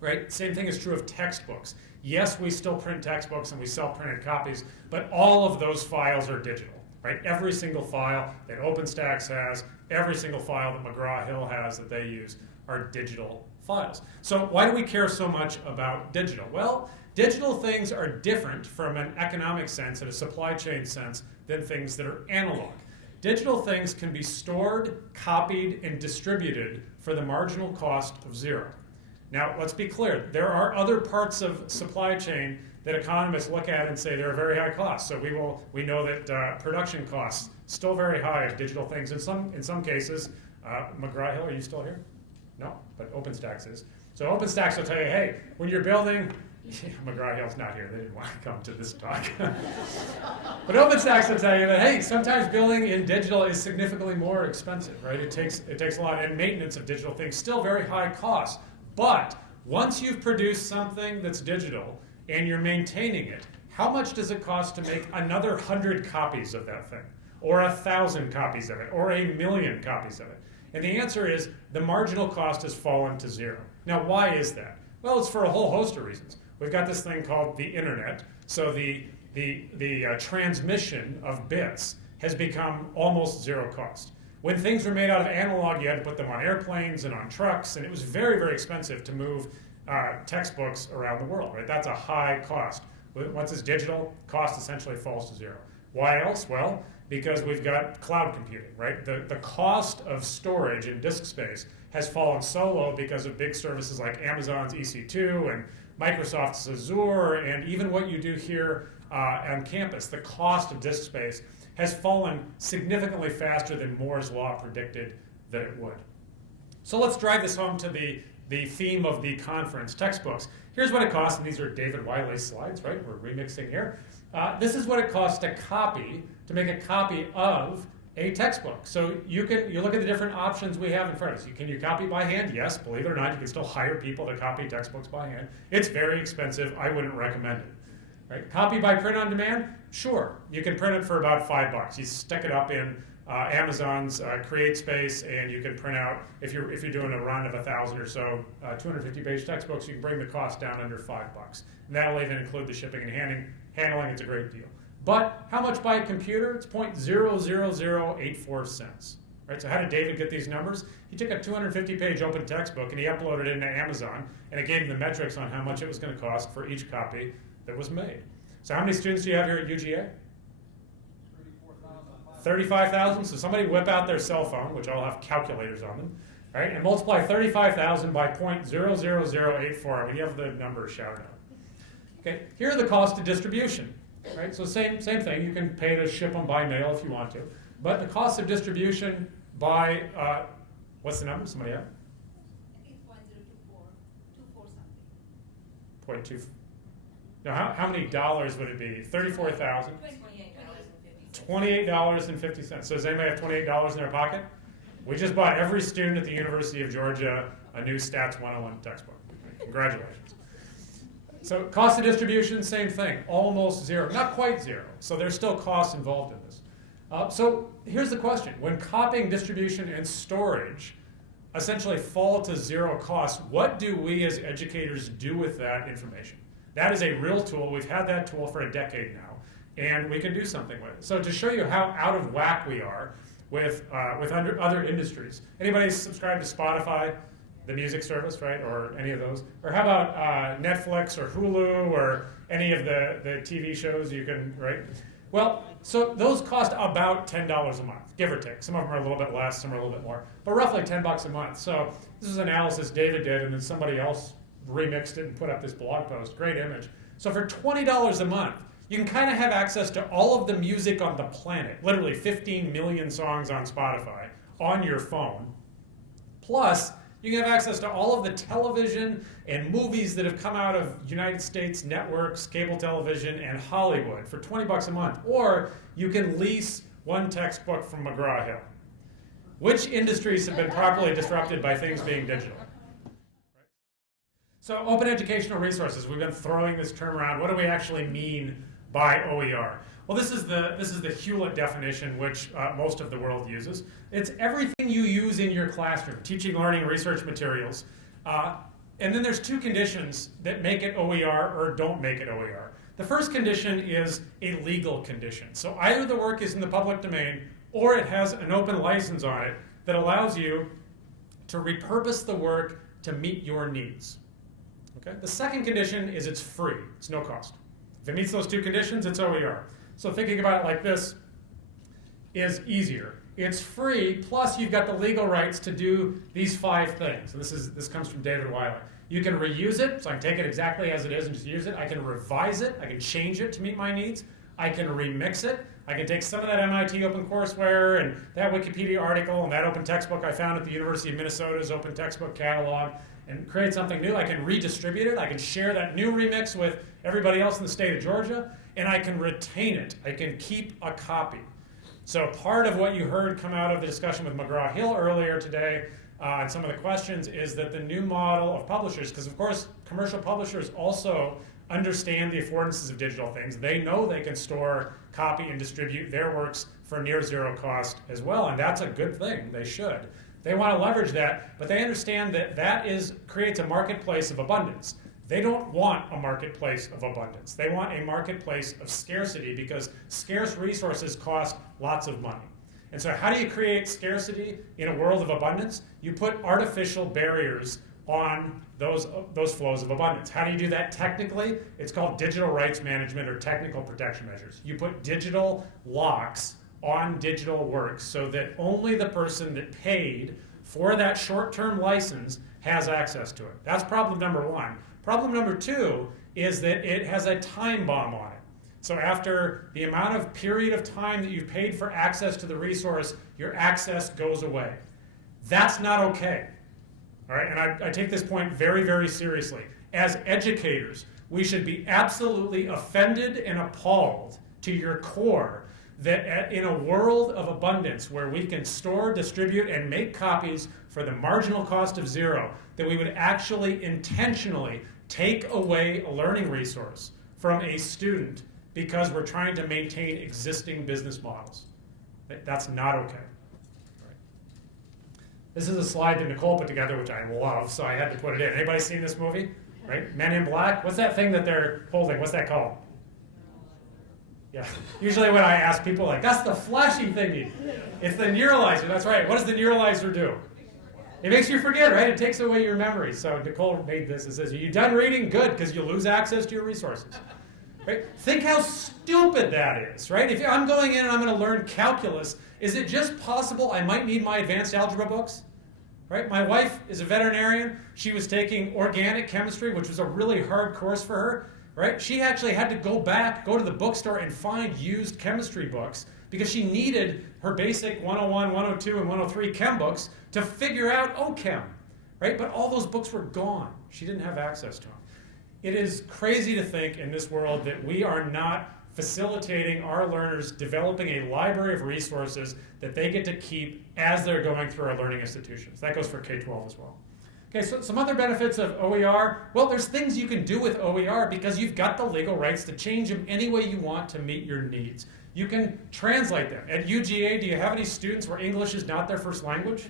right? Same thing is true of textbooks. Yes, we still print textbooks and we sell printed copies, but all of those files are digital, right? Every single file that OpenStax has, every single file that McGraw-Hill has that they use are digital files. So why do we care so much about digital? Well, digital things are different from an economic sense and a supply chain sense than things that are analog. Digital things can be stored, copied, and distributed for the marginal cost of zero. Now, let's be clear. There are other parts of supply chain that economists look at and say they're a very high cost. So we know that production costs still very high of digital things. In some cases, McGraw-Hill, are you still here? No, but OpenStax is. So OpenStax will tell you, hey, when you're building, McGraw-Hill's not here. They didn't want to come to this talk. But OpenStax will tell you that, hey, sometimes building in digital is significantly more expensive, right? It takes a lot, and maintenance of digital things still very high cost. But once you've produced something that's digital and you're maintaining it, how much does it cost to make another 100 copies of that thing? Or 1,000 copies of it? Or 1,000,000 copies of it? And the answer is the marginal cost has fallen to zero. Now, why is that? Well, it's for a whole host of reasons. We've got this thing called the internet. So the transmission of bits has become almost zero cost. When things were made out of analog, you had to put them on airplanes and on trucks, and it was very, very expensive to move textbooks around the world, right? That's a high cost. Once it's digital, cost essentially falls to zero. Why else? Well, because we've got cloud computing, right? The cost of storage and disk space has fallen so low because of big services like Amazon's EC2 and Microsoft's Azure, and even what you do here on campus. The cost of disk space has fallen significantly faster than Moore's law predicted that it would. So let's drive this home to the theme of the conference, textbooks. Here's what it costs, and these are David Wiley's slides, right? We're remixing here. This is what it costs to make a copy of a textbook. So you look at the different options we have in front of us. Can you copy by hand? Yes, believe it or not, you can still hire people to copy textbooks by hand. It's very expensive. I wouldn't recommend it. Right? Copy by print on demand? Sure, you can print it for about $5. You stick it up in Amazon's Create Space, and you can print out, if you're doing a run of 1,000 or so 250-page textbooks, you can bring the cost down under $5. And that'll even include the shipping and handling. It's a great deal. But how much by computer? It's 0.00084 cents. Right? So how did David get these numbers? He took a 250-page open textbook and he uploaded it into Amazon, and it gave him the metrics on how much it was going to cost for each copy that was made. So how many students do you have here at UGA? 35,000. So somebody whip out their cell phone, which all have calculators on them, right, and multiply 35,000 by 0.00084. I mean, you have the numbers shouted out. Okay, here are the costs of distribution. Right, so same thing. You can pay to ship them by mail if you want to, but the cost of distribution by what's the number? Somebody have? I think 0.024 0.2. something. Now, how many dollars would it be? 34,000. $28.50. So does anybody have $28 in their pocket? We just bought every student at the University of Georgia a new Stats 101 textbook. Congratulations. So cost of distribution, same thing, almost zero, not quite zero. So there's still costs involved in this. So here's the question. When copying, distribution, and storage essentially fall to zero cost, what do we as educators do with that information? That is a real tool. We've had that tool for a decade now, and we can do something with it. So to show you how out of whack we are with other industries, anybody subscribe to Spotify? The music service, right, or any of those? Or how about Netflix or Hulu or any of the TV shows you can, right? Well, so those cost about $10 a month, give or take. Some of them are a little bit less, some are a little bit more, but roughly $10 a month. So this is analysis David did, and then somebody else remixed it and put up this blog post. Great image. So for $20 a month, you can kind of have access to all of the music on the planet, literally 15 million songs on Spotify, on your phone. Plus, you can have access to all of the television and movies that have come out of United States networks, cable television, and Hollywood for $20 a month. Or you can lease one textbook from McGraw-Hill. Which industries have been properly disrupted by things being digital? So open educational resources, we've been throwing this term around. What do we actually mean by OER? Well, this is the Hewlett definition, which most of the world uses. It's everything you use in your classroom, teaching, learning, research materials. And then there's two conditions that make it OER or don't make it OER. The first condition is a legal condition. So either the work is in the public domain or it has an open license on it that allows you to repurpose the work to meet your needs. Okay? The second condition is it's free. It's no cost. If it meets those two conditions, it's OER. So thinking about it like this is easier. It's free, plus you've got the legal rights to do these 5 things. And this comes from David Weiler. You can reuse it, so I can take it exactly as it is and just use it. I can revise it. I can change it to meet my needs. I can remix it. I can take some of that MIT OpenCourseWare and that Wikipedia article and that open textbook I found at the University of Minnesota's open textbook catalog and create something new. I can redistribute it. I can share that new remix with everybody else in the state of Georgia. And I can retain it. I can keep a copy. So part of what you heard come out of the discussion with McGraw-Hill earlier today and some of the questions is that the new model of publishers, because of course commercial publishers also understand the affordances of digital things. They know they can store, copy, and distribute their works for near zero cost as well, and that's a good thing. They should. They want to leverage that, but they understand that creates a marketplace of abundance. They don't want a marketplace of abundance. They want a marketplace of scarcity because scarce resources cost lots of money. And so how do you create scarcity in a world of abundance? You put artificial barriers on those flows of abundance. How do you do that technically? It's called digital rights management or technical protection measures. You put digital locks on digital works so that only the person that paid for that short-term license has access to it. That's problem number 1. Problem number 2 is that it has a time bomb on it. So after the amount of period of time that you've paid for access to the resource, your access goes away. That's not okay. All right, and I take this point very, very seriously. As educators, we should be absolutely offended and appalled to your core that in a world of abundance where we can store, distribute, and make copies for the marginal cost of zero, that we would actually intentionally take away a learning resource from a student because we're trying to maintain existing business models. That's not okay. This is a slide that Nicole put together, which I love, so I had to put it in. Anybody seen this movie? Right? Men in Black? What's that thing that they're holding? What's that called? Yeah. Usually when I ask people, like, that's the flashy thingy. It's the neuralizer. That's right. What does the neuralizer do? It makes you forget, right? It takes away your memory. So Nicole made this. It says, are you done reading? Good, because you lose access to your resources. Right? Think how stupid that is, right? If I'm going in and I'm going to learn calculus, is it just possible I might need my advanced algebra books? Right? My wife is a veterinarian. She was taking organic chemistry, which was a really hard course for her. Right? She actually had to go to the bookstore and find used chemistry books because she needed her basic 101, 102, and 103 chem books to figure out OChem. Right? But all those books were gone. She didn't have access to them. It is crazy to think in this world that we are not facilitating our learners developing a library of resources that they get to keep as they're going through our learning institutions. That goes for K-12 as well. Okay, so some other benefits of OER. Well, there's things you can do with OER because you've got the legal rights to change them any way you want to meet your needs. You can translate them. At UGA, do you have any students where English is not their first language?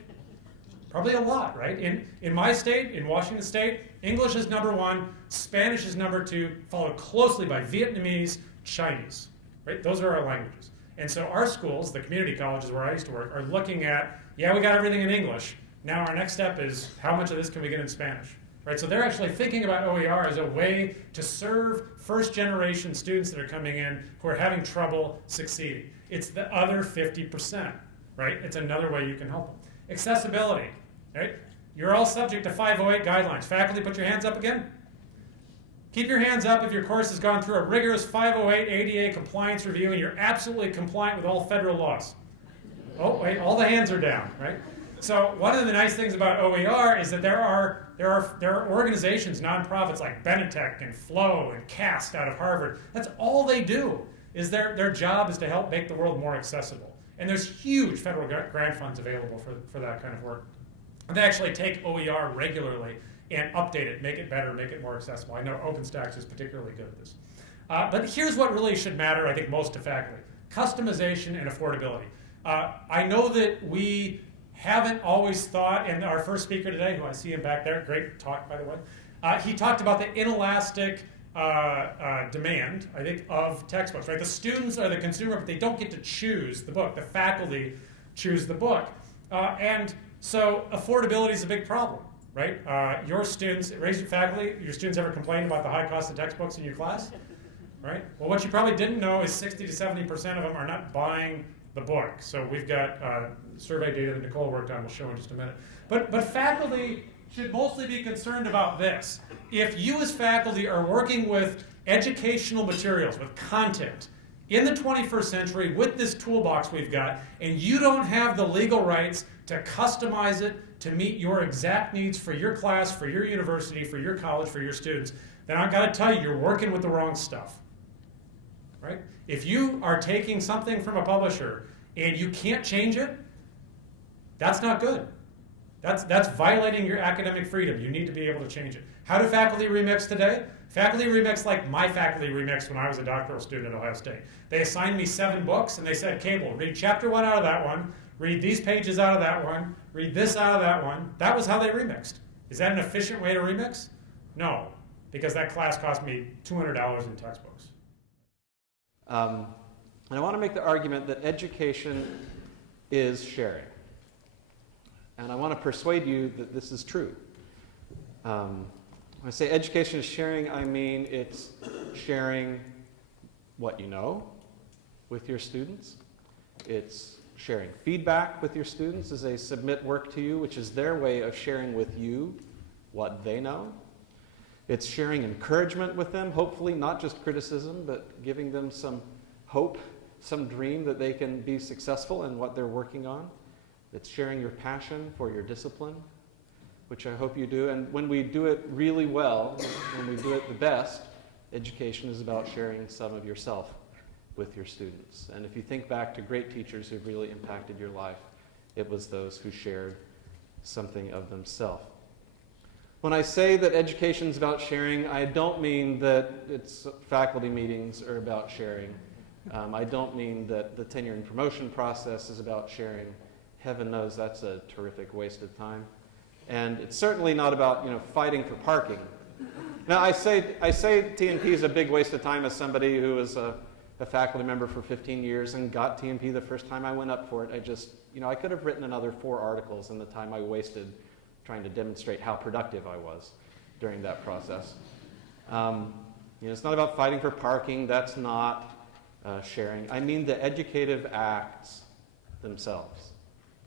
Probably a lot, right? In my state, in Washington State, English is number 1, Spanish is number 2, followed closely by Vietnamese, Chinese, right? Those are our languages. And so our schools, the community colleges where I used to work, are looking at, yeah, we got everything in English. Now our next step is, how much of this can we get in Spanish? Right? So they're actually thinking about OER as a way to serve first-generation students that are coming in who are having trouble succeeding. It's the other 50%, right? It's another way you can help them. Accessibility, right? You're all subject to 508 guidelines. Faculty, put your hands up again. Keep your hands up if your course has gone through a rigorous 508 ADA compliance review and you're absolutely compliant with all federal laws. Oh, wait, all the hands are down, right? So one of the nice things about OER is that there are organizations, nonprofits like Benetech and Flow and CAST out of Harvard. That's all they do. Is their job is to help make the world more accessible. And there's huge federal grant funds available for that kind of work. And they actually take OER regularly and update it, make it better, make it more accessible. I know OpenStax is particularly good at this. But here's what really should matter, I think, most to faculty. Customization and affordability. I know that we haven't always thought, and our first speaker today, who I see him back there, great talk, by the way, he talked about the inelastic demand, I think, of textbooks, right? The students are the consumer, but they don't get to choose the book. The faculty choose the book. And so affordability is a big problem, right? Your students, raise your faculty, your students ever complain about the high cost of textbooks in your class? Right? Well, what you probably didn't know is 60 to 70% of them are not buying the book. So we've got survey data that Nicole worked on, we'll show in just a minute. But faculty should mostly be concerned about this. If you as faculty are working with educational materials, with content, in the 21st century with this toolbox we've got, and you don't have the legal rights to customize it to meet your exact needs for your class, for your university, for your college, for your students, then I've got to tell you, you're working with the wrong stuff. Right? If you are taking something from a publisher and you can't change it, that's not good. That's violating your academic freedom. You need to be able to change it. How do faculty remix today? Faculty remix like my faculty remixed when I was a doctoral student at Ohio State. They assigned me 7 books and they said, Cable, read chapter 1 out of that one, read these pages out of that one, read this out of that one. That was how they remixed. Is that an efficient way to remix? No, because that class cost me $200 in textbooks. And I want to make the argument that education is sharing. And I want to persuade you that this is true. When I say education is sharing, I mean it's sharing what you know with your students. It's sharing feedback with your students as they submit work to you, which is their way of sharing with you what they know. It's sharing encouragement with them, hopefully not just criticism, but giving them some hope, some dream that they can be successful in what they're working on. It's sharing your passion for your discipline, which I hope you do. And when we do it really well, when we do it the best, education is about sharing some of yourself with your students. And if you think back to great teachers who've really impacted your life, it was those who shared something of themselves. When I say that education is about sharing, I don't mean that its faculty meetings are about sharing. I don't mean that the tenure and promotion process is about sharing. Heaven knows that's a terrific waste of time. And it's certainly not about, fighting for parking. Now, I say TNP is a big waste of time as somebody who was a faculty member for 15 years and got TNP the first time I went up for it. I could have written another 4 articles in the time I wasted trying to demonstrate how productive I was during that process. It's not about fighting for parking. That's not sharing. I mean the educative acts themselves.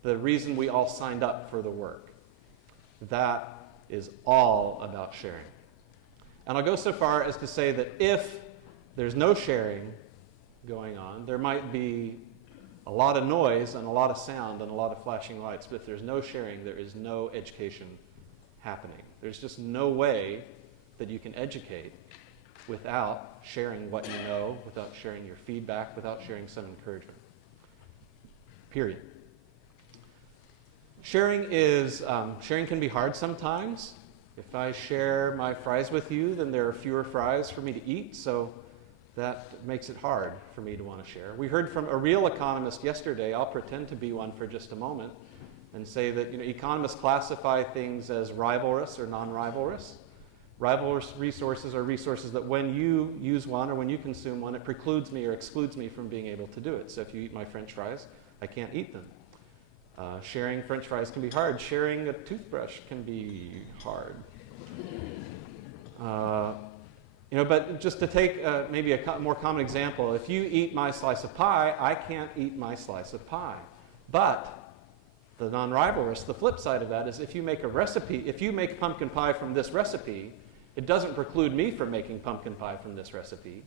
The reason we all signed up for the work. That is all about sharing. And I'll go so far as to say that if there's no sharing going on, there might be a lot of noise and a lot of sound and a lot of flashing lights, but if there's no sharing, there is no education happening. There's just no way that you can educate without sharing what you know, without sharing your feedback, without sharing some encouragement. Period. Sharing can be hard sometimes. If I share my fries with you, then there are fewer fries for me to eat, so that makes it hard for me to want to share. We heard from a real economist yesterday. I'll pretend to be one for just a moment and say that economists classify things as rivalrous or non-rivalrous. Rivalrous resources are resources that when you use one or when you consume one, it precludes me or excludes me from being able to do it. So if you eat my French fries, I can't eat them. Sharing French fries can be hard. Sharing a toothbrush can be hard. But just to take maybe a more common example, if you eat my slice of pie, I can't eat my slice of pie. But the non-rivalrous, the flip side of that is if you make a recipe, if you make pumpkin pie from this recipe, it doesn't preclude me from making pumpkin pie from this recipe.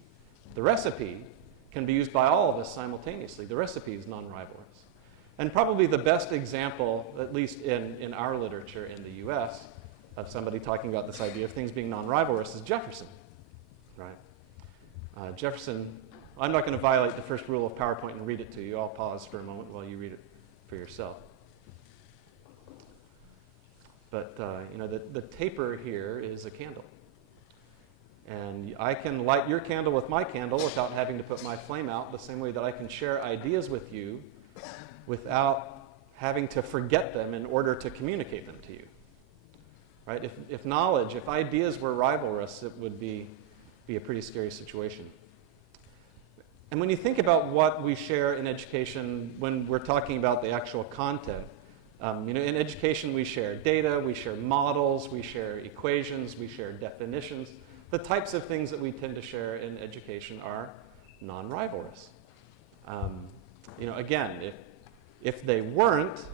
The recipe can be used by all of us simultaneously. The recipe is non-rivalrous. And probably the best example, at least in our literature in the US, of somebody talking about this idea of things being non-rivalrous is Jefferson. Right? Jefferson, I'm not going to violate the first rule of PowerPoint and read it to you. I'll pause for a moment while you read it for yourself. But the taper here is a candle. And I can light your candle with my candle without having to put my flame out, the same way that I can share ideas with you without having to forget them in order to communicate them to you. Right? If knowledge, if ideas were rivalrous, it would be a pretty scary situation. And when you think about what we share in education, when we're talking about the actual content, in education we share data, we share models, we share equations, we share definitions. The types of things that we tend to share in education are non-rivalrous. Again, if they weren't,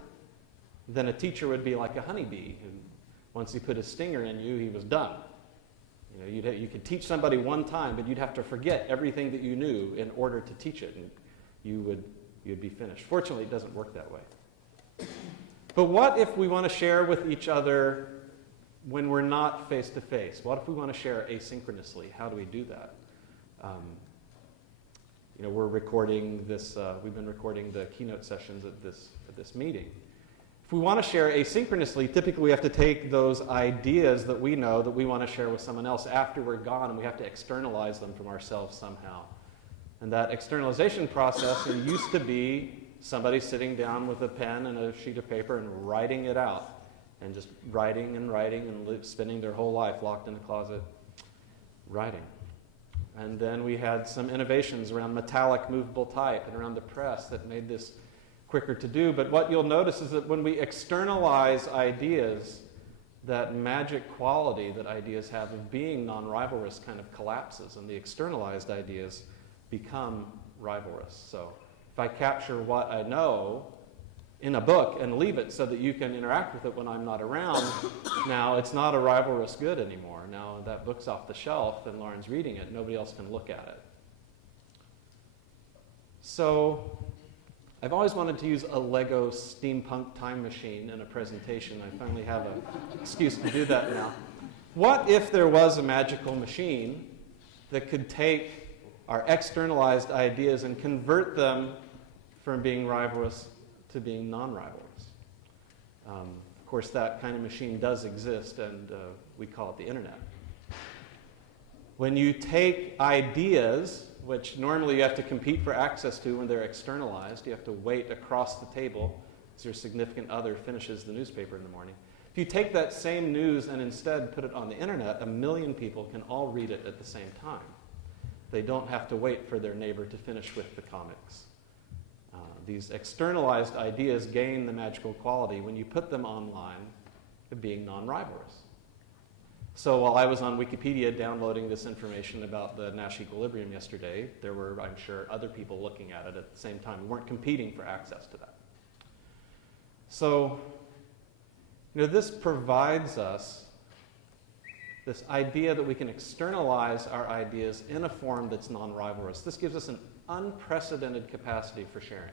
then a teacher would be like a honeybee who, once he put a stinger in you, he was done. You could teach somebody one time, but you'd have to forget everything that you knew in order to teach it, and you'd be finished. Fortunately, it doesn't work that way. But what if we want to share with each other when we're not face-to-face? What if we want to share asynchronously? How do we do that? We're recording this. We've been recording the keynote sessions at this meeting. If we want to share asynchronously, typically we have to take those ideas that we know that we want to share with someone else after we're gone, and we have to externalize them from ourselves somehow. And that externalization process used to be somebody sitting down with a pen and a sheet of paper and writing it out, and just writing and spending their whole life locked in a closet writing. And then we had some innovations around metallic movable type and around the press that made this quicker to do. But what you'll notice is that when we externalize ideas, that magic quality that ideas have of being non-rivalrous kind of collapses, and the externalized ideas become rivalrous. So if I capture what I know in a book and leave it so that you can interact with it when I'm not around, now it's not a rivalrous good anymore. Now that book's off the shelf and Lauren's reading it. Nobody else can look at it. So I've always wanted to use a Lego steampunk time machine in a presentation. I finally have an excuse to do that now. What if there was a magical machine that could take our externalized ideas and convert them from being rivalrous to being non-rivalrous? course, that kind of machine does exist, and we call it the internet. When you take ideas, which normally you have to compete for access to when they're externalized, you have to wait across the table as your significant other finishes the newspaper in the morning. If you take that same news and instead put it on the internet, 1 million people can all read it at the same time. They don't have to wait for their neighbor to finish with the comics. These externalized ideas gain the magical quality when you put them online of being non-rivalrous. So while I was on Wikipedia downloading this information about the Nash equilibrium yesterday, there were, I'm sure, other people looking at it at the same time. We weren't competing for access to that. So, this provides us this idea that we can externalize our ideas in a form that's non-rivalrous. This gives us an unprecedented capacity for sharing.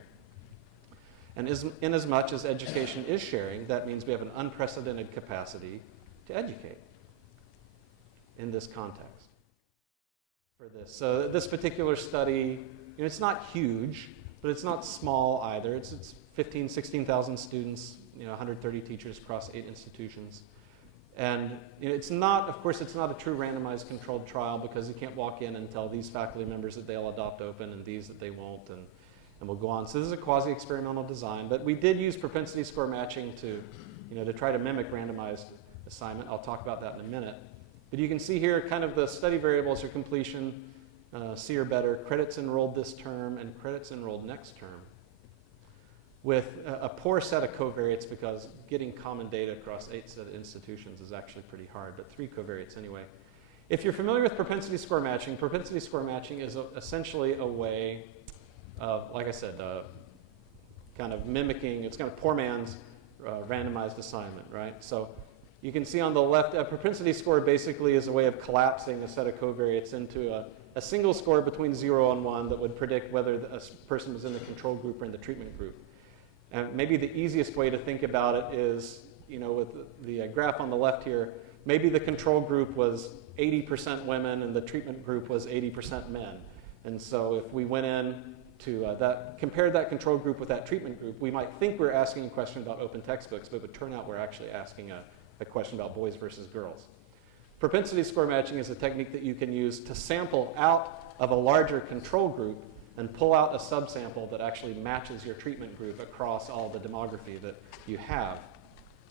And in as much as education is sharing, that means we have an unprecedented capacity to educate in this context. For this, so this particular study, it's not huge, but it's not small either. It's 15, 16,000 students, 130 teachers across 8 institutions. And it's not, of course, it's not a true randomized controlled trial because you can't walk in and tell these faculty members that they'll adopt open and these that they won't, and we'll go on. So this is a quasi-experimental design, but we did use propensity score matching to try to mimic randomized assignment. I'll talk about that in a minute. But you can see here kind of the study variables are completion, C or better, credits enrolled this term, and credits enrolled next term, with a poor set of covariates because getting common data across 8 set of institutions is actually pretty hard, but 3 covariates anyway. If you're familiar with propensity score matching is essentially a way of, like I said, kind of mimicking, it's kind of poor man's randomized assignment, right? So you can see on the left, a propensity score basically is a way of collapsing a set of covariates into a single score between 0 and 1 that would predict whether a person was in the control group or in the treatment group. And maybe the easiest way to think about it is, with the graph on the left here, maybe the control group was 80% women and the treatment group was 80% men. And so if we went in to compared that control group with that treatment group, we might think we're asking a question about open textbooks, but it would turn out we're actually asking a question about boys versus girls. Propensity score matching is a technique that you can use to sample out of a larger control group and pull out a subsample that actually matches your treatment group across all the demography that you have.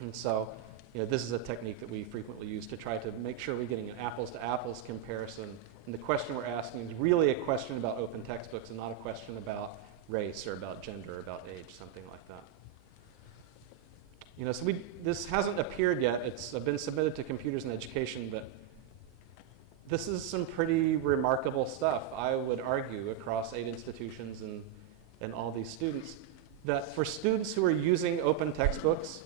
And so, this is a technique that we frequently use to try to make sure we're getting an apples-to-apples comparison. And the question we're asking is really a question about open textbooks and not a question about race or about gender or about age, something like that. So this hasn't appeared yet. It's been submitted to Computers in Education, but this is some pretty remarkable stuff, I would argue, across 8 institutions and all these students, that for students who are using open textbooks,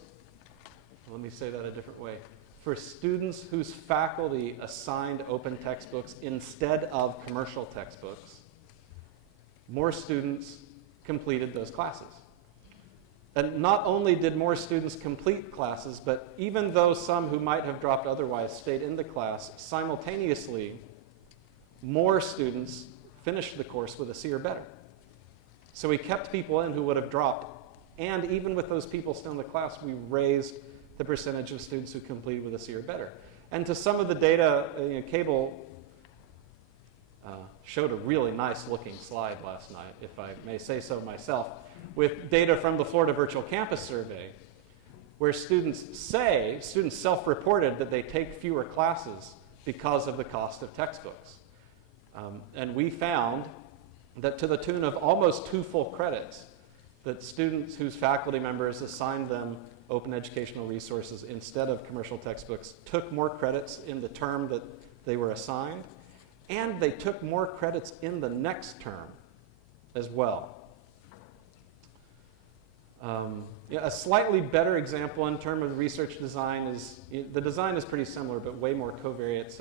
let me say that a different way, for students whose faculty assigned open textbooks instead of commercial textbooks, more students completed those classes. And not only did more students complete classes, but even though some who might have dropped otherwise stayed in the class, simultaneously, more students finished the course with a C or better. So we kept people in who would have dropped, and even with those people still in the class, we raised the percentage of students who completed with a C or better. And to some of the data, Cable showed a really nice looking slide last night, if I may say so myself, with data from the Florida Virtual Campus Survey, where students self-reported that they take fewer classes because of the cost of textbooks. And we found that to the tune of almost 2 full credits, that students whose faculty members assigned them open educational resources instead of commercial textbooks took more credits in the term that they were assigned, and they took more credits in the next term as well. A slightly better example in terms of research design is, the design is pretty similar, but way more covariates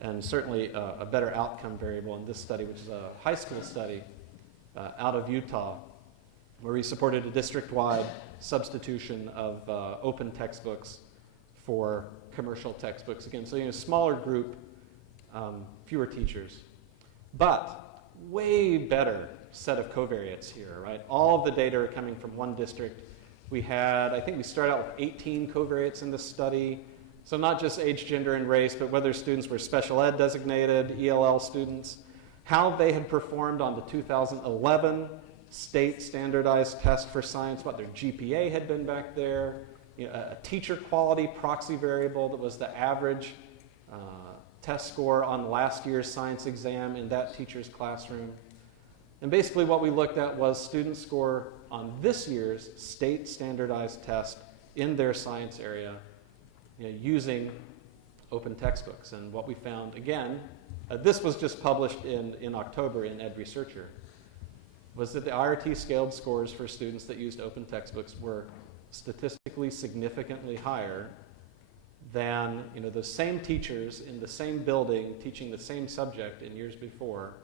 and certainly a better outcome variable in this study, which is a high school study out of Utah, where we supported a district-wide substitution of open textbooks for commercial textbooks. Again, so smaller group, fewer teachers, but way better set of covariates here, right? All of the data are coming from one district. We had, I think we started out with 18 covariates in this study. So not just age, gender, and race, but whether students were special ed designated, ELL students, how they had performed on the 2011 state standardized test for science, what their GPA had been back there, a teacher quality proxy variable that was the average test score on last year's science exam in that teacher's classroom. And basically what we looked at was student score on this year's state standardized test in their science area using open textbooks. And what we found, again, this was just published in October in Ed Researcher, was that the IRT scaled scores for students that used open textbooks were statistically significantly higher than the same teachers in the same building teaching the same subject in years before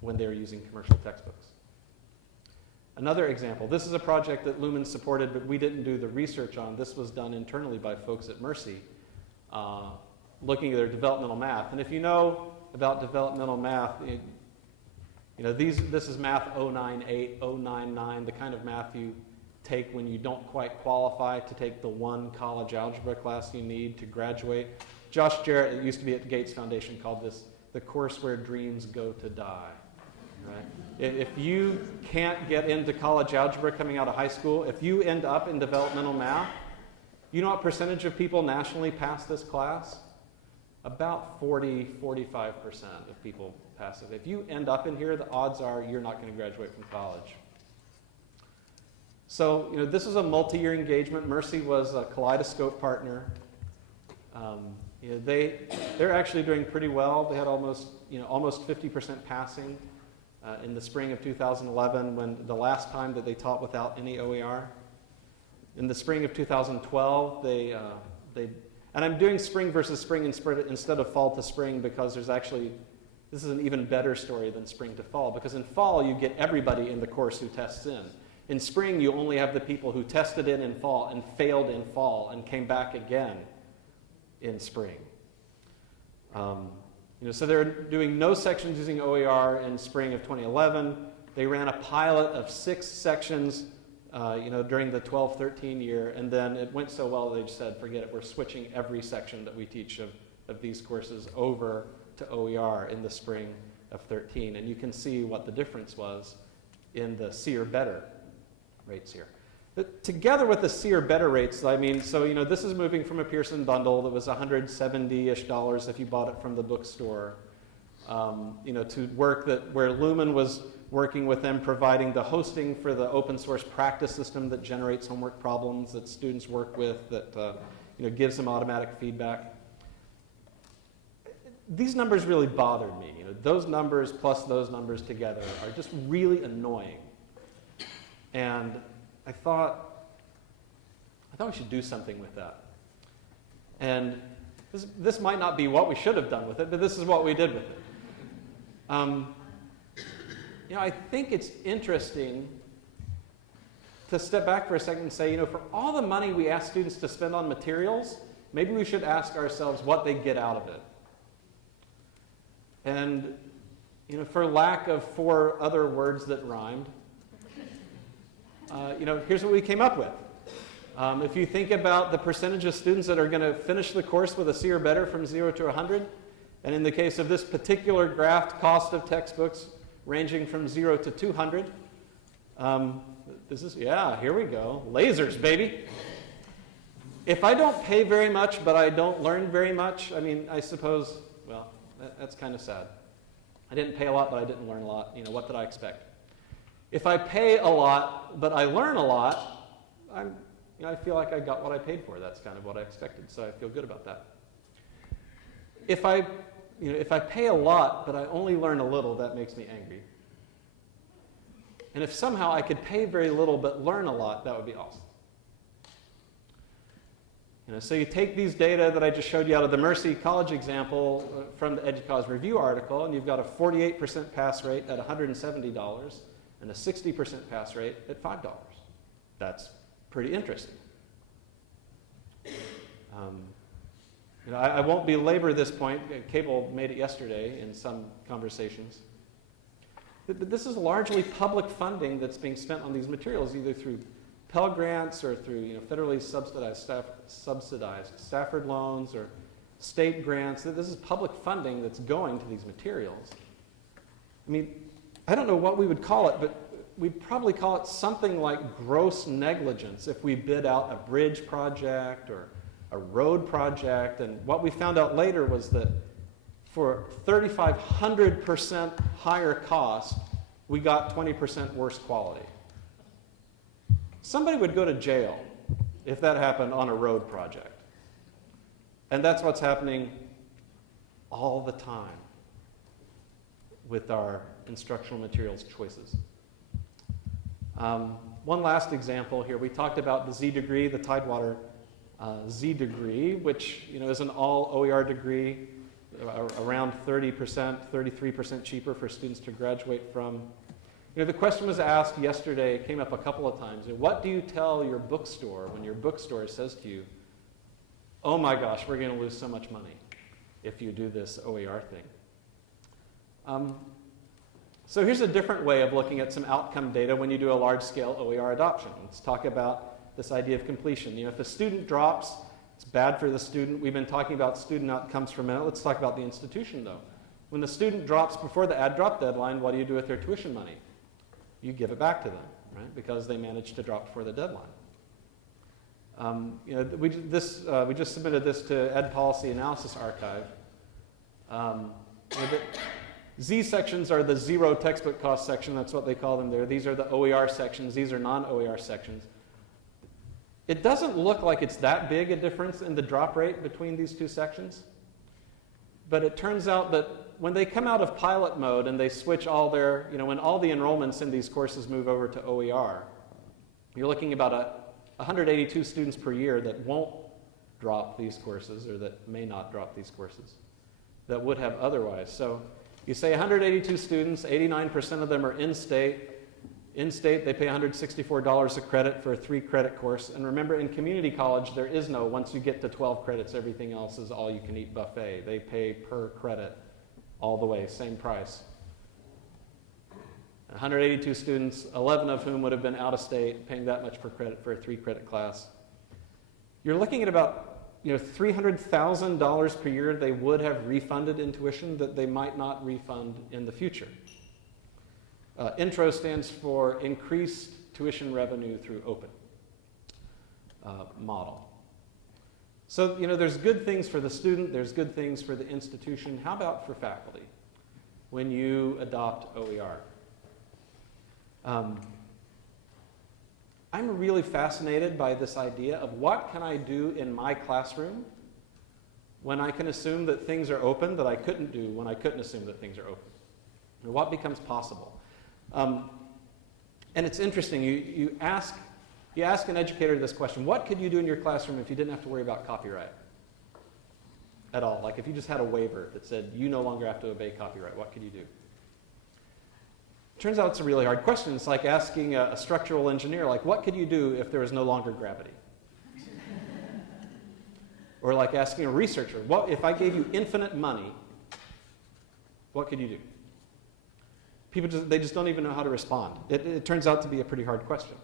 when they were using commercial textbooks. Another example, this is a project that Lumen supported, but we didn't do the research on. This was done internally by folks at Mercy, looking at their developmental math. And if you know about developmental math, this is math 098, 099, the kind of math you take when you don't quite qualify to take the one college algebra class you need to graduate. Josh Jarrett, it used to be at the Gates Foundation, called this the course where dreams go to die. Right? If you can't get into college algebra coming out of high school, if you end up in developmental math, you know what percentage of people nationally pass this class? About 40-45% of people pass it. If you end up in here, the odds are you're not going to graduate from college. So, this is a multi-year engagement. Mercy was a Kaleidoscope partner. They're actually doing pretty well. They had almost 50% passing in the spring of 2011, when the last time that they taught without any OER. In the spring of 2012, they and I'm doing spring versus spring instead of fall to spring because this is an even better story than spring to fall, because in fall you get everybody in the course who tests in. In spring you only have the people who tested in fall and failed in fall and came back again in spring. So they're doing no sections using OER in spring of 2011. They ran a pilot of 6 sections during the 12-13 year, and then it went so well they just said, forget it, we're switching every section that we teach of these courses over to OER in the spring of 13. And you can see what the difference was in the C or better rates here. But together with the C or better rates, this is moving from a Pearson bundle that was $170-ish if you bought it from the bookstore, to work where Lumen was working with them, providing the hosting for the open source practice system that generates homework problems that students work with, that gives them automatic feedback. These numbers really bothered me. Those numbers plus those numbers together are just really annoying. And I thought we should do something with that. And this might not be what we should have done with it, but this is what we did with it. I think it's interesting to step back for a second and say, for all the money we ask students to spend on materials, maybe we should ask ourselves what they get out of it. And, for lack of 4 other words that rhymed, here's what we came up with. If you think about the percentage of students that are going to finish the course with a C or better from 0 to 100, and in the case of this particular graph, cost of textbooks ranging from 0 to 200, here we go, lasers, baby. If I don't pay very much, but I don't learn very much, I suppose, that's kind of sad. I didn't pay a lot, but I didn't learn a lot. What did I expect? If I pay a lot, but I learn a lot, I feel like I got what I paid for. That's kind of what I expected, so I feel good about that. If I pay a lot, but I only learn a little, that makes me angry. And if somehow I could pay very little but learn a lot, that would be awesome. So you take these data that I just showed you out of the Mercy College example from the EDUCAUSE review article, and you've got a 48% pass rate at $170 and a 60% pass rate at $5. That's pretty interesting. I won't belabor this point. Cable made it yesterday in some conversations. This is largely public funding that's being spent on these materials, either through Pell Grants or through federally subsidized Stafford loans or state grants. This is public funding that's going to these materials. I mean, I don't know what we would call it, but we'd probably call it something like gross negligence if we bid out a bridge project or a road project. And what we found out later was that for 3,500% higher cost, we got 20% worse quality. Somebody would go to jail if that happened on a road project. And that's what's happening all the time with our instructional materials choices. One last example here. We talked about the Z degree, the Tidewater Z degree, which is an all OER degree, around 30%, 33% cheaper for students to graduate from. The question was asked yesterday, it came up a couple of times. What do you tell your bookstore when your bookstore says to you, oh my gosh, we're going to lose so much money if you do this OER thing? So here's a different way of looking at some outcome data when you do a large-scale OER adoption. Let's talk about this idea of completion. If a student drops, it's bad for the student. We've been talking about student outcomes for a minute. Let's talk about the institution, though. When the student drops before the add-drop deadline, what do you do with their tuition money? You give it back to them, right? Because they managed to drop before the deadline. We just submitted this to Ed Policy Analysis Archive. Z sections are the zero textbook cost section. That's what they call them there. These are the OER sections. These are non-OER sections. It doesn't look like it's that big a difference in the drop rate between these two sections. But it turns out that when they come out of pilot mode and they switch all their, when all the enrollments in these courses move over to OER, you're looking about 182 students per year that won't drop these courses, or that may not drop these courses, that would have otherwise. So you say 182 students, 89% of them are in-state. In-state, they pay $164 a credit for a 3-credit course. And remember, in community college, there is no, once you get to 12 credits, everything else is all-you-can-eat buffet. They pay per credit all the way, same price. 182 students, 11 of whom would have been out of state, paying that much per credit for a 3-credit class. You're looking at about $300,000 per year they would have refunded in tuition that they might not refund in the future. INTRO stands for Increased Tuition Revenue Through Open model. So, there's good things for the student, there's good things for the institution. How about for faculty when you adopt OER? I'm really fascinated by this idea of what can I do in my classroom when I can assume that things are open that I couldn't do when I couldn't assume that things are open. And what becomes possible? And it's interesting, you ask an educator this question: what could you do in your classroom if you didn't have to worry about copyright at all? Like if you just had a waiver that said you no longer have to obey copyright, what could you do? Turns out it's a really hard question. It's like asking a structural engineer, like, what could you do if there was no longer gravity? Or like asking a researcher, what if I gave you infinite money, what could you do? People they just don't even know how to respond. It turns out to be a pretty hard question.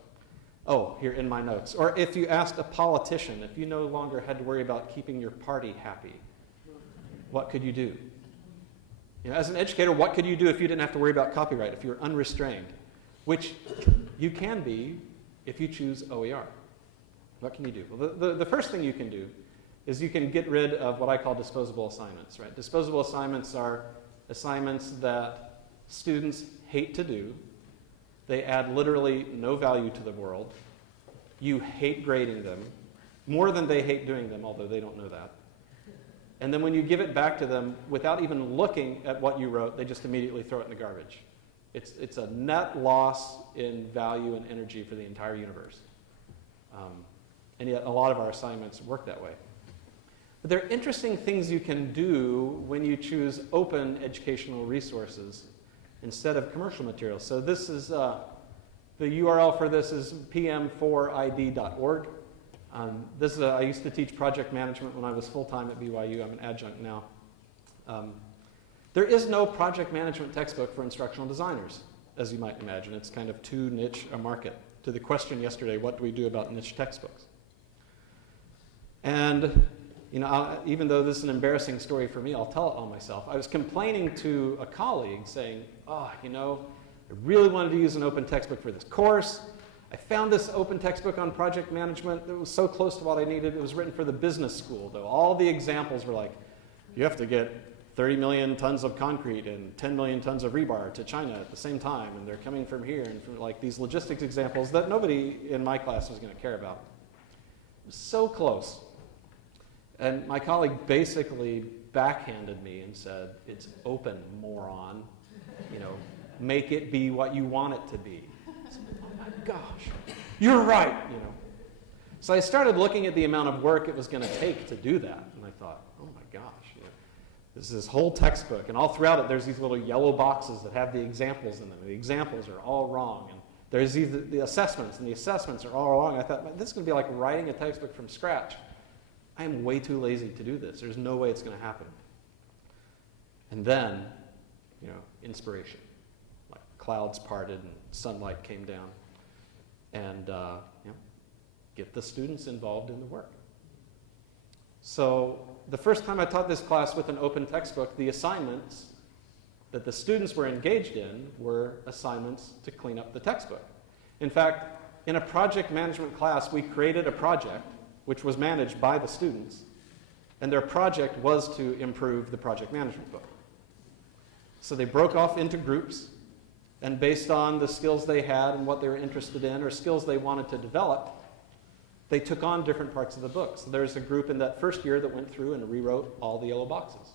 Oh, here in my notes. Or if you asked a politician, if you no longer had to worry about keeping your party happy, what could you do? As an educator, what could you do if you didn't have to worry about copyright, if you were unrestrained? Which you can be if you choose OER. What can you do? Well, the first thing you can do is you can get rid of what I call disposable assignments, right? Disposable assignments are assignments that students hate to do. They add literally no value to the world. You hate grading them more than they hate doing them, although they don't know that. And then when you give it back to them without even looking at what you wrote, they just immediately throw it in the garbage. It's a net loss in value and energy for the entire universe. And yet a lot of our assignments work that way. But there are interesting things you can do when you choose open educational resources instead of commercial materials. So this is, the URL for this is pm4id.org. I used to teach project management when I was full-time at BYU. I'm an adjunct now. There is no project management textbook for instructional designers. as you might imagine. It's kind of too niche a market. To the question yesterday, what do we do about niche textbooks? And even though this is an embarrassing story for me, I'll tell it on myself. I was complaining to a colleague saying, I really wanted to use an open textbook for this course. I found this open textbook on project management that was so close to what I needed. It was written for the business school, though. All the examples were like, you have to get 30 million tons of concrete and 10 million tons of rebar to China at the same time, and they're coming from here, and from like these logistics examples that nobody in my class was going to care about. It was so close. And my colleague basically backhanded me and said, it's open, moron. Make it be what you want it to be. I said, oh my gosh, you're right. So I started looking at the amount of work it was going to take to do that. And I thought, oh my gosh, this is this whole textbook. And all throughout it, there's these little yellow boxes that have the examples in them. And the examples are all wrong. And there's the assessments, and the assessments are all wrong. I thought, this is going to be like writing a textbook from scratch. I am way too lazy to do this. There's no way it's going to happen. And then, inspiration. Like clouds parted and sunlight came down. And, get the students involved in the work. So the first time I taught this class with an open textbook, the assignments that the students were engaged in were assignments to clean up the textbook. In fact, in a project management class, we created a project which was managed by the students, and their project was to improve the project management book. So they broke off into groups, and based on the skills they had and what they were interested in or skills they wanted to develop, they took on different parts of the book. So there's a group in that first year that went through and rewrote all the yellow boxes.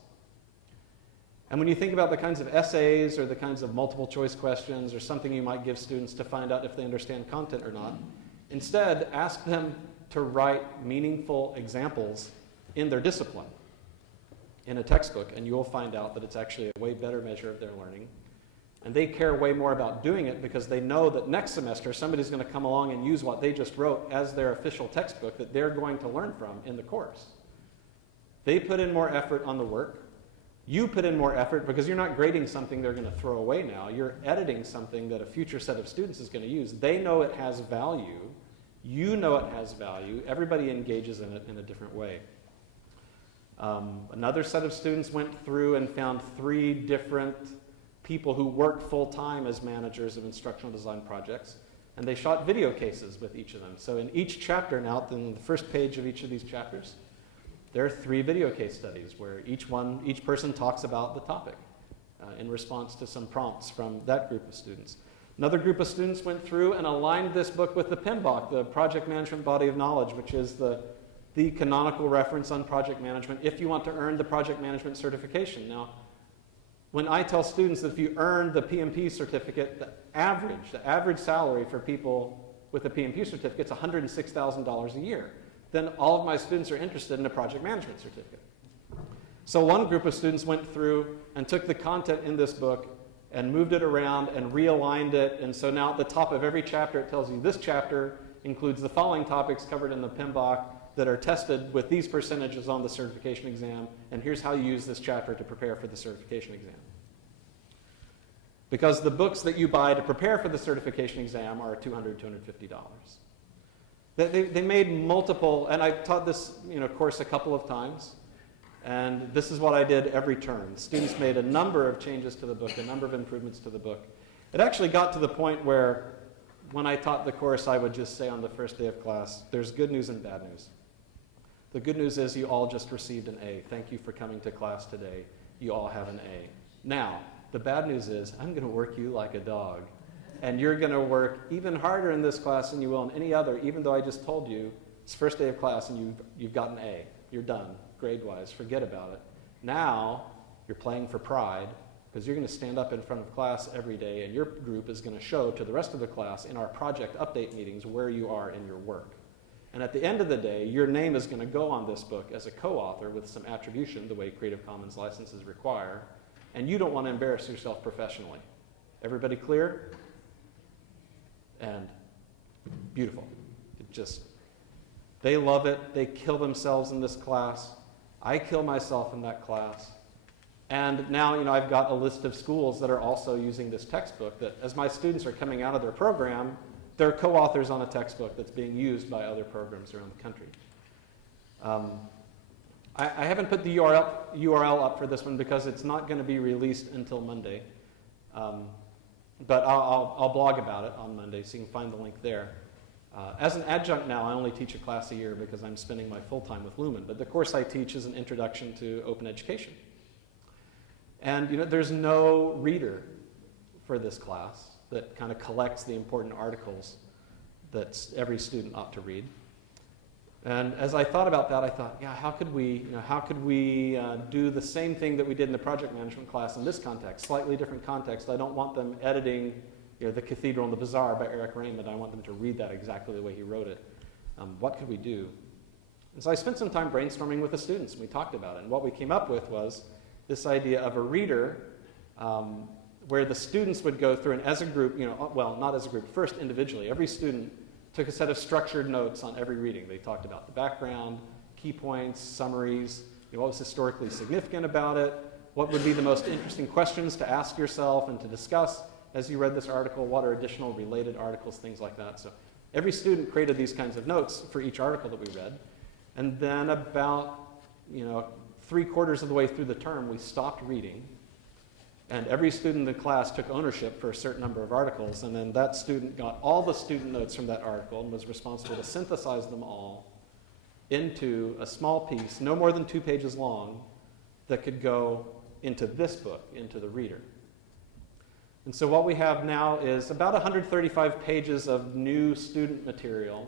And when you think about the kinds of essays or the kinds of multiple choice questions or something you might give students to find out if they understand content or not, instead ask them to write meaningful examples in their discipline in a textbook, and you'll find out that it's actually a way better measure of their learning. And they care way more about doing it because they know that next semester somebody's going to come along and use what they just wrote as their official textbook that they're going to learn from in the course. They put in more effort on the work. You put in more effort because you're not grading something they're going to throw away now. You're editing something that a future set of students is going to use. They know it has value. You know it has value. Everybody engages in it in a different way. Another set of students went through and found 3 different people who work full-time as managers of instructional design projects, and they shot video cases with each of them. So in each chapter now, in the first page of each of these chapters, there are 3 video case studies where each person talks about the topic in response to some prompts from that group of students. Another group of students went through and aligned this book with the PMBOK, the Project Management Body of Knowledge, which is the canonical reference on project management if you want to earn the project management certification. Now, when I tell students that if you earn the PMP certificate, the average salary for people with a PMP certificate is $106,000 a year, then all of my students are interested in a project management certificate. So one group of students went through and took the content in this book and moved it around and realigned it, and so now at the top of every chapter it tells you this chapter includes the following topics covered in the PMBOK that are tested with these percentages on the certification exam, and here's how you use this chapter to prepare for the certification exam. Because the books that you buy to prepare for the certification exam are $200, $250. They made multiple, and I taught this course a couple of times, and this is what I did every term. Students made a number of changes to the book, a number of improvements to the book. It actually got to the point where when I taught the course, I would just say on the first day of class, there's good news and bad news. The good news is you all just received an A. Thank you for coming to class today. You all have an A. Now, the bad news is I'm going to work you like a dog. And you're going to work even harder in this class than you will in any other, even though I just told you it's first day of class and you've got an A. You're done, grade-wise. Forget about it. Now, you're playing for pride because you're going to stand up in front of class every day and your group is going to show to the rest of the class in our project update meetings where you are in your work. And at the end of the day, your name is going to go on this book as a co-author with some attribution, the way Creative Commons licenses require, and you don't want to embarrass yourself professionally. Everybody clear? And beautiful. They love it. They kill themselves in this class. I kill myself in that class. And now, I've got a list of schools that are also using this textbook that as my students are coming out of their program, they're co-authors on a textbook that's being used by other programs around the country. I haven't put the URL up for this one because it's not going to be released until Monday. But I'll blog about it on Monday, so you can find the link there. As an adjunct now, I only teach a class a year because I'm spending my full time with Lumen. But the course I teach is an introduction to open education. And there's no reader for this class that kind of collects the important articles that every student ought to read. And as I thought about that, I thought, yeah, how could we do the same thing that we did in the project management class in this context, slightly different context. I don't want them editing The Cathedral and the Bazaar by Eric Raymond. I want them to read that exactly the way he wrote it. What could we do? And so I spent some time brainstorming with the students, and we talked about it. And what we came up with was this idea of a reader where the students would go through, and as a group, well, not as a group, first individually. Every student took a set of structured notes on every reading. They talked about the background, key points, summaries, what was historically significant about it, what would be the most interesting questions to ask yourself and to discuss as you read this article, what are additional related articles, things like that. So every student created these kinds of notes for each article that we read. And then about 3/4 of the way through the term, we stopped reading. And every student in the class took ownership for a certain number of articles, and then that student got all the student notes from that article and was responsible to synthesize them all into a small piece, no more than 2 pages long, that could go into this book, into the reader. And so what we have now is about 135 pages of new student material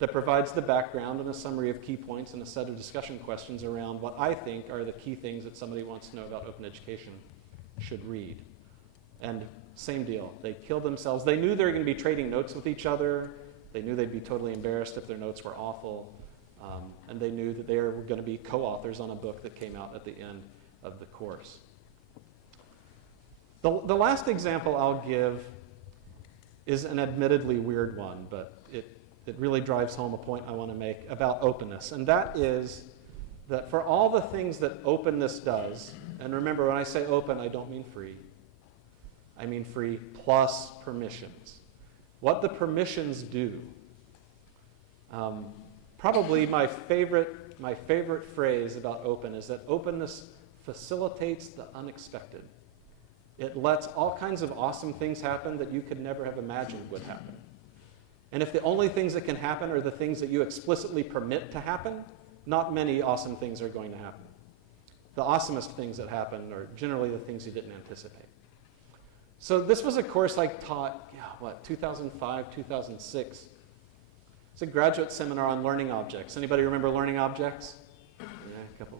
that provides the background and a summary of key points and a set of discussion questions around what I think are the key things that somebody wants to know about open education should read. And same deal. They killed themselves. They knew they were going to be trading notes with each other. They knew they'd be totally embarrassed if their notes were awful. And they knew that they were going to be co-authors on a book that came out at the end of the course. The last example I'll give is an admittedly weird one, but it really drives home a point I want to make about openness. And that is that for all the things that openness does, and remember, when I say open, I don't mean free. I mean free plus permissions. What the permissions do, probably my favorite phrase about open is that openness facilitates the unexpected. It lets all kinds of awesome things happen that you could never have imagined would happen. And if the only things that can happen are the things that you explicitly permit to happen, not many awesome things are going to happen. The awesomest things that happen are generally the things you didn't anticipate. So this was a course I taught, 2005, 2006. It's a graduate seminar on learning objects. Anybody remember learning objects? Yeah, a couple.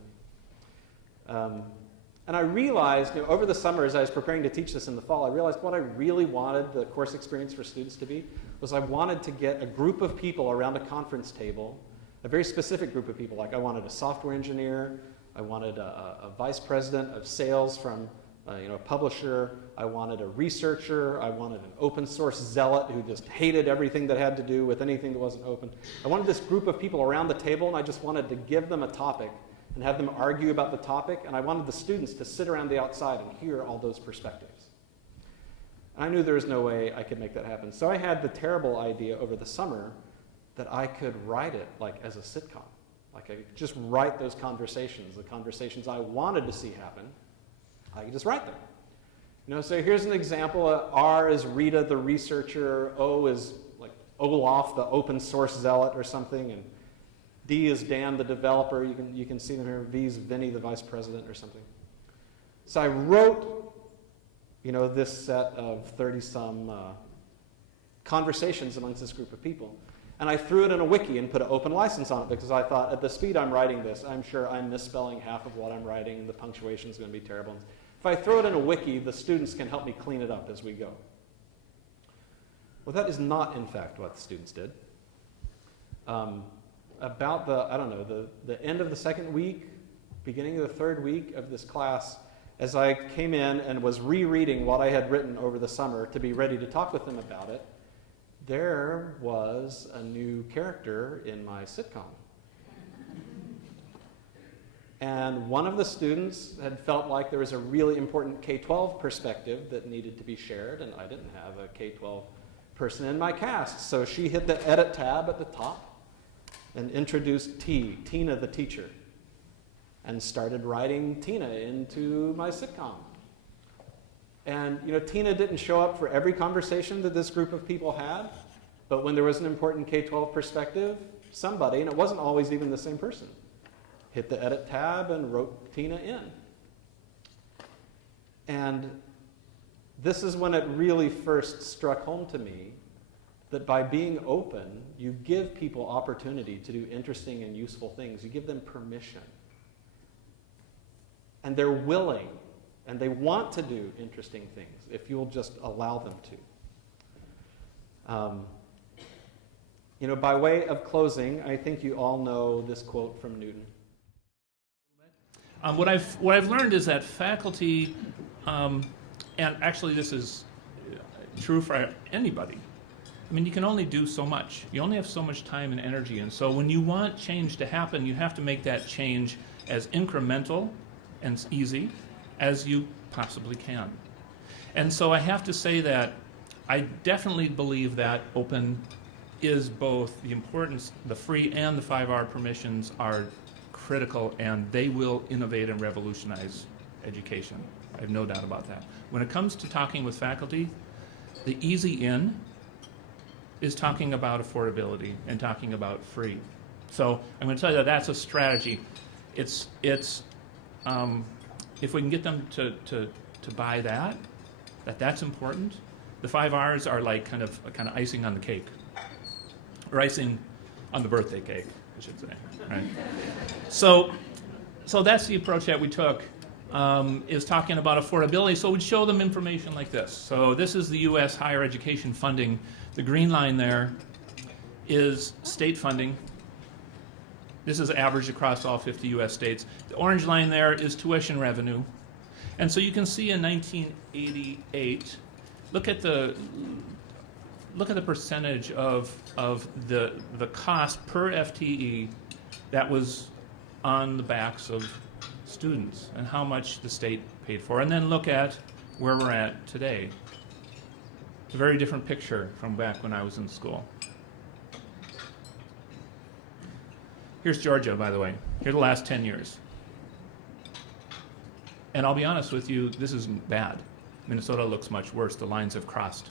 And I realized, over the summer as I was preparing to teach this in the fall, I realized what I really wanted the course experience for students to be was I wanted to get a group of people around a conference table, a very specific group of people. Like I wanted a software engineer, I wanted a vice president of sales from a publisher, I wanted a researcher, I wanted an open source zealot who just hated everything that had to do with anything that wasn't open. I wanted this group of people around the table, and I just wanted to give them a topic and have them argue about the topic, and I wanted the students to sit around the outside and hear all those perspectives. And I knew there was no way I could make that happen. So I had the terrible idea over the summer that I could write it like as a sitcom. Like I could just write those conversations, the conversations I wanted to see happen. I could just write them. So here's an example. R is Rita, the researcher. O is like Olaf, the open source zealot or something. And D is Dan, the developer. You can see them here. V is Vinny, the vice president or something. So I wrote, this set of 30-some conversations amongst this group of people. And I threw it in a wiki and put an open license on it because I thought at the speed I'm writing this, I'm sure I'm misspelling half of what I'm writing and the punctuation is going to be terrible. If I throw it in a wiki, the students can help me clean it up as we go. Well, that is not, in fact, what the students did. About the end of the second week, beginning of the third week of this class, as I came in and was rereading what I had written over the summer to be ready to talk with them about it, there was a new character in my sitcom. And one of the students had felt like there was a really important K-12 perspective that needed to be shared, and I didn't have a K-12 person in my cast. So she hit the edit tab at the top and introduced Tina the teacher, and started writing Tina into my sitcom. And Tina didn't show up for every conversation that this group of people had, but when there was an important K-12 perspective, somebody, and it wasn't always even the same person, hit the edit tab and wrote Tina in. And this is when it really first struck home to me that by being open, you give people opportunity to do interesting and useful things. You give them permission. And they're willing, and they want to do interesting things if you'll just allow them to. By way of closing, I think you all know this quote from Newton. What I've learned is that faculty, and actually this is true for anybody. I mean, you can only do so much. You only have so much time and energy, and so when you want change to happen, you have to make that change as incremental and easy as you possibly can. And so I have to say that I definitely believe that open is both the importance, the free and the 5R permissions are critical, and they will innovate and revolutionize education. I have no doubt about that. When it comes to talking with faculty, the easy in is talking about affordability and talking about free. So I'm going to tell you that that's a strategy. It's if we can get them to buy that's important. The 5 R's are like kind of icing on the cake, or icing on the birthday cake, I should say. Right? So that's the approach that we took, is talking about affordability. So we'd show them information like this. So this is the U.S. higher education funding. The green line there is state funding. This is average across all 50 U.S. states. The orange line there is tuition revenue. And so you can see in 1988, look at the percentage of the cost per FTE that was on the backs of students and how much the state paid for. And then look at where we're at today. It's a very different picture from back when I was in school. Here's Georgia, by the way. Here are the last 10 years. And I'll be honest with you, this isn't bad. Minnesota looks much worse. The lines have crossed.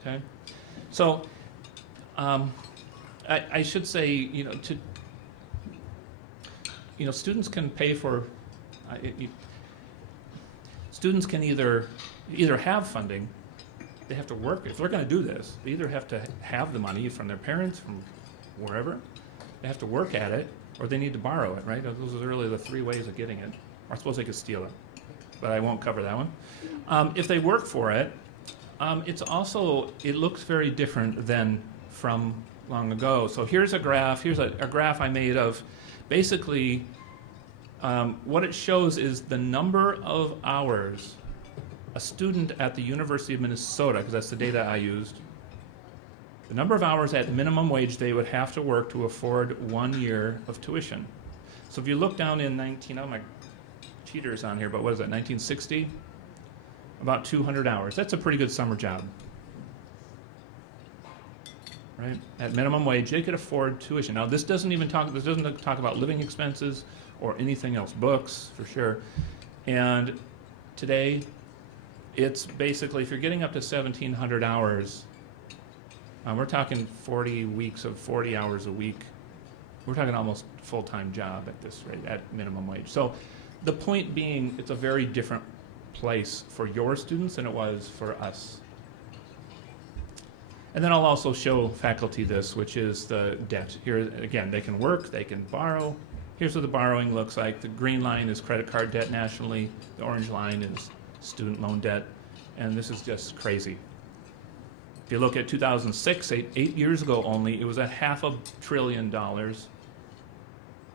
Okay? So, I should say, students can pay for, students can either have funding, they have to work. If they're going to do this, they either have to have the money from their parents, from wherever, they have to work at it, or they need to borrow it, right? Those are really the three ways of getting it. Or I suppose they could steal it, but I won't cover that one. If they work for it, it looks very different than from long ago. So here's a graph. Here's a graph I made of basically what it shows is the number of hours a student at the University of Minnesota, because that's the data I used, the number of hours at minimum wage they would have to work to afford 1 year of tuition. So if you look down in my cheater's on here, but what is it, 1960? About 200 hours. That's a pretty good summer job. Right? At minimum wage, they could afford tuition. Now this doesn't talk about living expenses or anything else, books for sure. And today, it's basically, if you're getting up to 1,700 hours, we're talking 40 weeks of 40 hours a week. We're talking almost full-time job at this rate, at minimum wage. So the point being, it's a very different place for your students than it was for us. And then I'll also show faculty this, which is the debt. Here, again, they can work, they can borrow. Here's what the borrowing looks like. The green line is credit card debt nationally. The orange line is student loan debt. And this is just crazy. If you look at 2006, 8 years ago only, it was at $500 billion.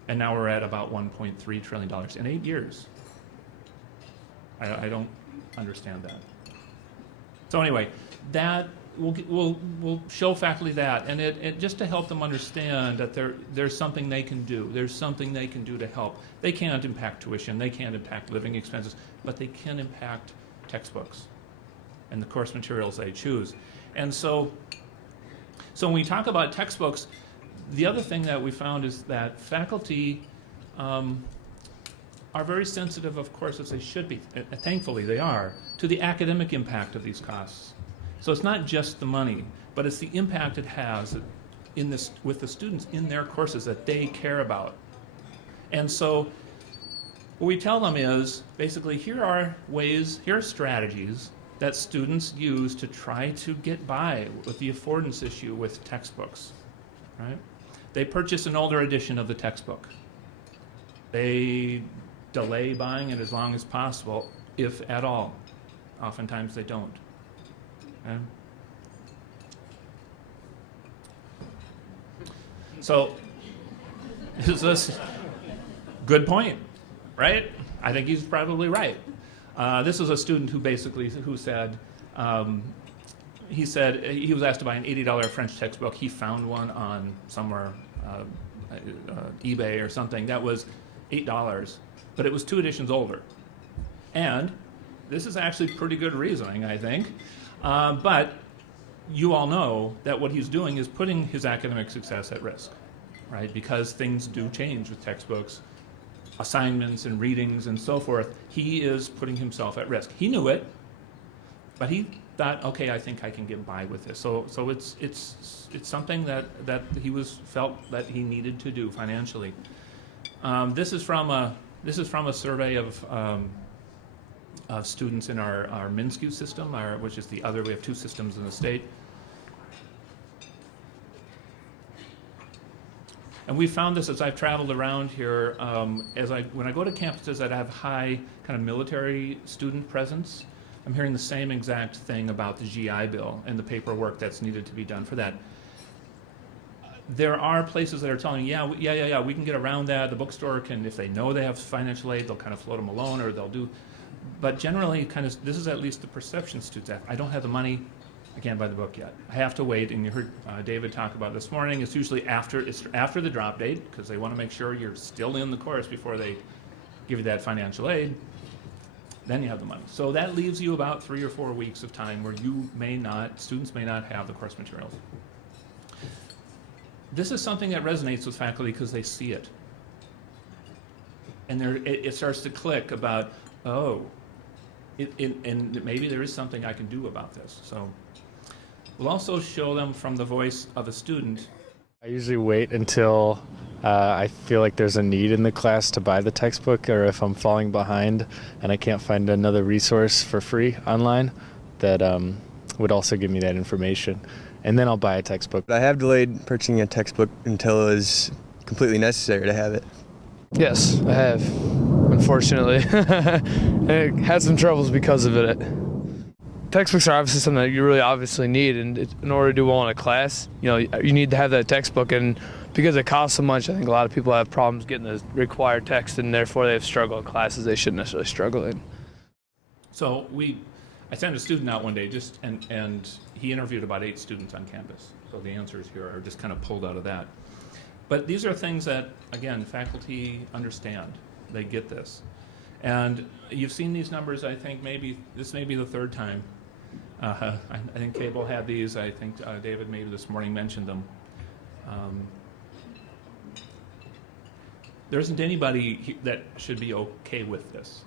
And now we're at about $1.3 trillion in 8 years. I don't understand that. So anyway, that we'll show faculty that, and it just to help them understand that there's something they can do. There's something they can do to help. They can't impact tuition. They can't impact living expenses, but they can impact textbooks and the course materials they choose. And so when we talk about textbooks, the other thing that we found is that faculty are very sensitive, of course, as they should be, thankfully they are, to the academic impact of these costs. So it's not just the money, but it's the impact it has with the students in their courses that they care about. And so what we tell them is, basically, here are strategies that students use to try to get by with the affordance issue with textbooks, right? They purchase an older edition of the textbook. They delay buying it as long as possible, if at all. Oftentimes they don't. Okay? So, is this good point, right? I think he's probably right. This was a student who said, he said he was asked to buy an $80 French textbook. He found one on somewhere, eBay or something, that was $8, but it was 2 editions older. And this is actually pretty good reasoning, I think. But you all know that what he's doing is putting his academic success at risk, right? Because things do change with textbooks, assignments and readings and so forth. He is putting himself at risk. He knew it, but he thought, okay, I think I can get by with this. So it's something that he felt that he needed to do financially. This is from a survey of students in our MNSCU system, which is we have 2 systems in the state. And we found this as I've traveled around here, when I go to campuses that have high kind of military student presence, I'm hearing the same exact thing about the GI Bill and the paperwork that's needed to be done for that. There are places that are telling you, yeah, we can get around that. The bookstore can, if they know they have financial aid, they'll kind of float them a loan, or they'll do. But generally, this is at least the perception students have. I don't have the money, I can't buy the book yet. I have to wait, and you heard David talk about this morning. It's usually after the drop date, because they want to make sure you're still in the course before they give you that financial aid. Then you have the money. So that leaves you about 3 or 4 weeks of time where students may not have the course materials. This is something that resonates with faculty because they see it. And it starts to click about, and maybe there is something I can do about this. So we'll also show them from the voice of a student. I usually wait until I feel like there's a need in the class to buy the textbook, or if I'm falling behind and I can't find another resource for free online that would also give me that information. And then I'll buy a textbook. I have delayed purchasing a textbook until it is completely necessary to have it. Yes, I have, unfortunately. I had some troubles because of it. Textbooks are obviously something that you really obviously need, and in order to do well in a class, you need to have that textbook, and because it costs so much, I think a lot of people have problems getting the required text, and therefore they have struggled in classes they shouldn't necessarily struggle in. So I sent a student out one day, and he interviewed about 8 students on campus. So the answers here are just kind of pulled out of that. But these are things that, again, faculty understand. They get this. And you've seen these numbers, I think this may be the 3rd time. I think Cable had these. I think David maybe this morning mentioned them. There isn't anybody that should be okay with this.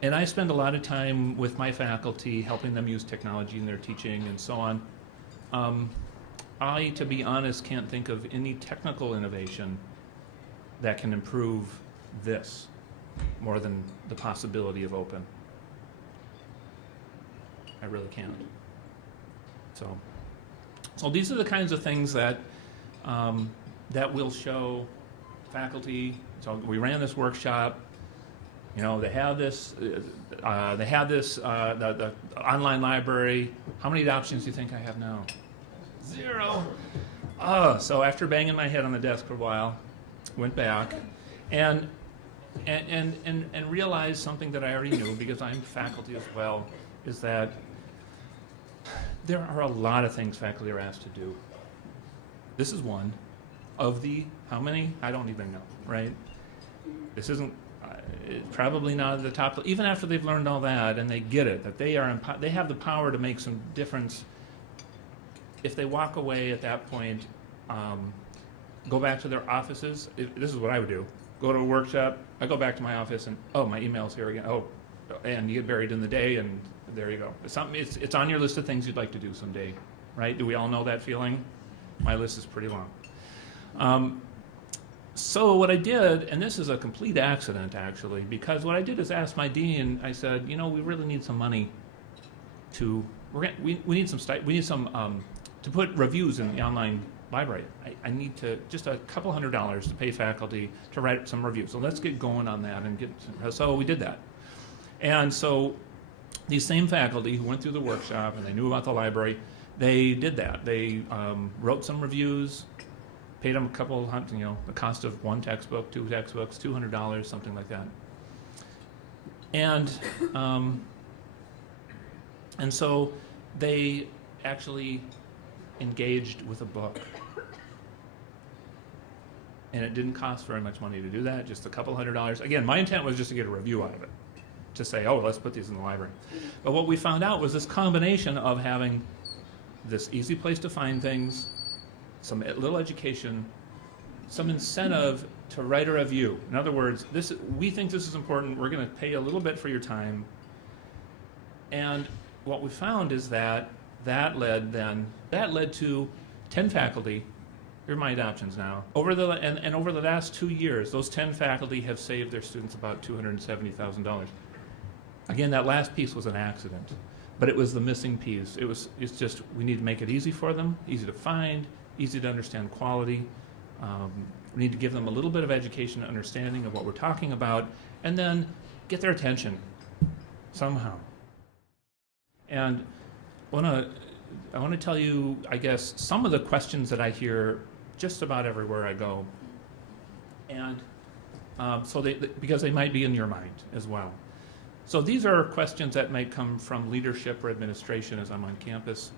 And I spend a lot of time with my faculty helping them use technology in their teaching and so on. I, to be honest, can't think of any technical innovation that can improve this more than the possibility of open. I really can't. So these are the kinds of things that that will show faculty. So we ran this workshop. They have this. The online library. How many options do you think I have now? 0. So after banging my head on the desk for a while, went back, and and realize something that I already knew because I'm faculty as well, is that there are a lot of things faculty are asked to do. This is one of the, how many? I don't even know, right? This isn't, probably not at the top, even after they've learned all that and they get it, that they have the power to make some difference. If they walk away at that point, go back to their offices, this is what I would do. Go to a workshop, I go back to my office and, oh, my email's here again. Oh, and you get buried in the day and there you go. It's on your list of things you'd like to do someday, right? Do we all know that feeling? My list is pretty long. So what I did, and this is a complete accident actually, because what I did is ask my dean, I said, you know, we really need some money to, we need some to put reviews in the online library. I need to, just a couple $100 to pay faculty to write some reviews. So let's get going on that and so we did that. And so these same faculty who went through the workshop and they knew about the library, they did that. They wrote some reviews, paid them a couple hundred, you know, the cost of one textbook, two textbooks, $200, something like that. And so they actually engaged with a book. And it didn't cost very much money to do that, just a couple $100. Again, my intent was just to get a review out of it, to say, oh, let's put these in the library. But what we found out was this combination of having this easy place to find things, some little education, some incentive to write a review. In other words, we think this is important, we're going to pay a little bit for your time. And what we found is that led to 10 faculty. Here are my adoptions now. Over the last 2 years, those 10 faculty have saved their students about $270,000. Again, that last piece was an accident, but it was the missing piece. It's just, we need to make it easy for them, easy to find, easy to understand quality. We need to give them a little bit of education and understanding of what we're talking about, and then get their attention somehow. And I want to tell you, I guess, some of the questions that I hear just about everywhere I go, and because they might be in your mind as well. So these are questions that might come from leadership or administration as I'm on campus.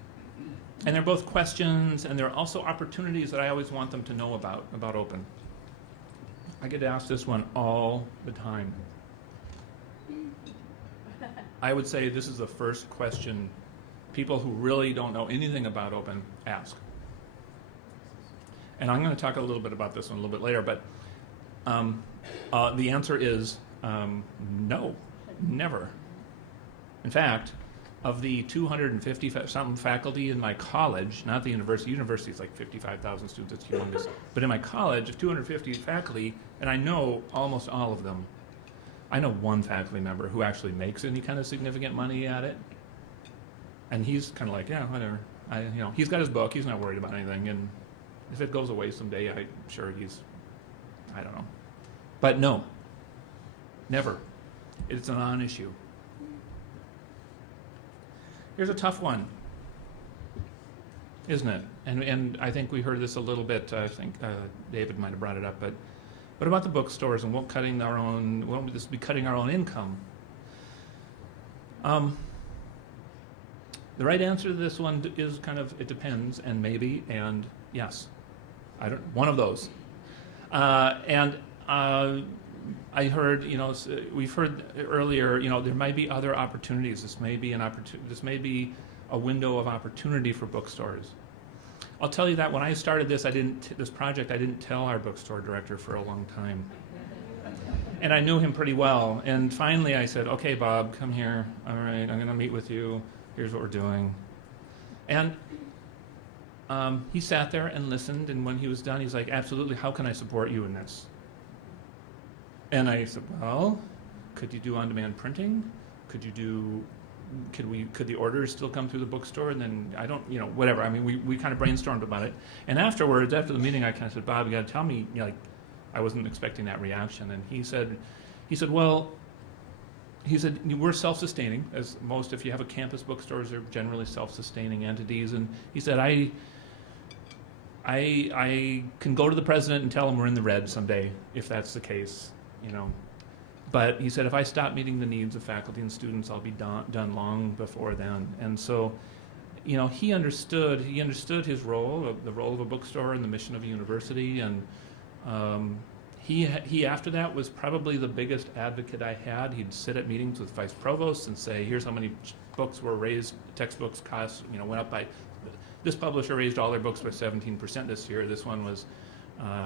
And they're both questions, and they're also opportunities that I always want them to know about open. I get asked this one all the time. I would say this is the first question people who really don't know anything about open ask. And I'm going to talk a little bit about this one a little bit later, but the answer is no, never. In fact, of the 250-something faculty in my college, not the university is like 55,000 students, it's humongous, but in my college, of 250 faculty, and I know almost all of them, I know one faculty member who actually makes any kind of significant money at it, and he's kind of like, yeah, whatever. He's got his book, he's not worried about anything, and if it goes away someday, I'm sure I don't know. But no, never. It's a non-issue. Here's a tough one, isn't it? And I think we heard this a little bit. I think David might have brought it up. But what about the bookstores and won't this be cutting our own income? The right answer to this one is kind of it depends and maybe and yes. One of those. I heard, we've heard earlier, there might be other opportunities. This may be a window of opportunity for bookstores. I'll tell you that when I started this project, I didn't tell our bookstore director for a long time. And I knew him pretty well. And finally I said, okay, Bob, come here. All right, I'm going to meet with you. Here's what we're doing. And he sat there and listened. And when he was done, he's like, absolutely, how can I support you in this? And I said, well, could you do on-demand printing? Could the orders still come through the bookstore? And then whatever. I mean, we kind of brainstormed about it. And afterwards, after the meeting, I kind of said, Bob, you got to tell me, I wasn't expecting that reaction. And he said, we're self-sustaining, as most, if you have a campus bookstores, they're generally self-sustaining entities. And he said, I can go to the president and tell him we're in the red someday, if that's the case. But he said, if I stop meeting the needs of faculty and students, I'll be done long before then. And so, you know, he understood his role, the role of a bookstore and the mission of a university. And he after that was probably the biggest advocate I had. He'd sit at meetings with vice provosts and say, here's how many books were raised, textbooks costs, you know, went up by, this publisher raised all their books by 17% this year. This one was,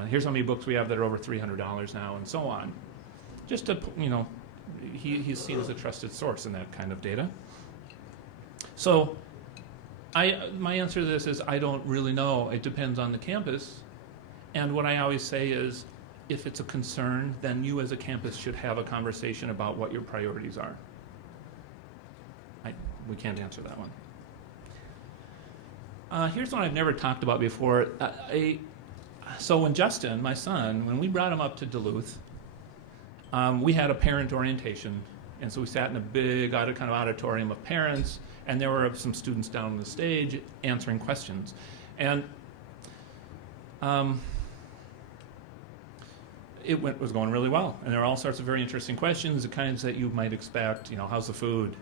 here's how many books we have that are over $300 now, and so on. Just to, you know, he's seen as a trusted source in that kind of data. So my answer to this is I don't really know. It depends on the campus. And what I always say is, if it's a concern, then you as a campus should have a conversation about what your priorities are. We can't answer that one. Here's one I've never talked about before. So when Justin, my son, when we brought him up to Duluth, we had a parent orientation. And so we sat in a big kind of auditorium of parents, and there were some students down on the stage answering questions. And it was going really well. And there were all sorts of very interesting questions, the kinds that you might expect. You know, how's the food?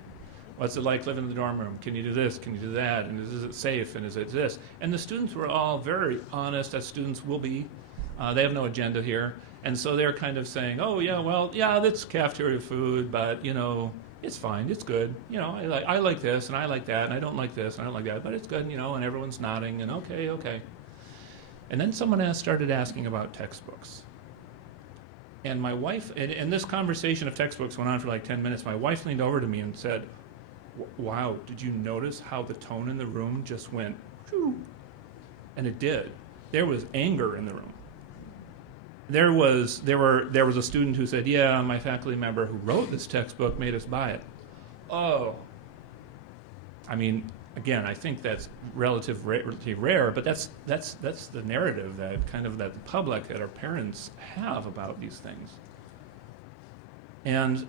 What's it like living in the dorm room? Can you do this? Can you do that? And is it safe? And is it this? And the students were all very honest, as students will be. They have no agenda here. And so they're kind of saying, oh, yeah, well, yeah, that's cafeteria food, but, you know, it's fine. It's good. You know, I like this, and I like that, and I don't like this, and I don't like that, but it's good, you know, and everyone's nodding, and okay. And then someone started asking about textbooks. And my wife, and this conversation of textbooks went on for like 10 minutes. My wife leaned over to me and said, wow, did you notice how the tone in the room just went, phew? And it did. There was anger in the room. There was a student who said, yeah, my faculty member who wrote this textbook made us buy it. Oh. I mean, again, I think that's relatively rare, but that's the narrative that the public, that our parents have about these things. And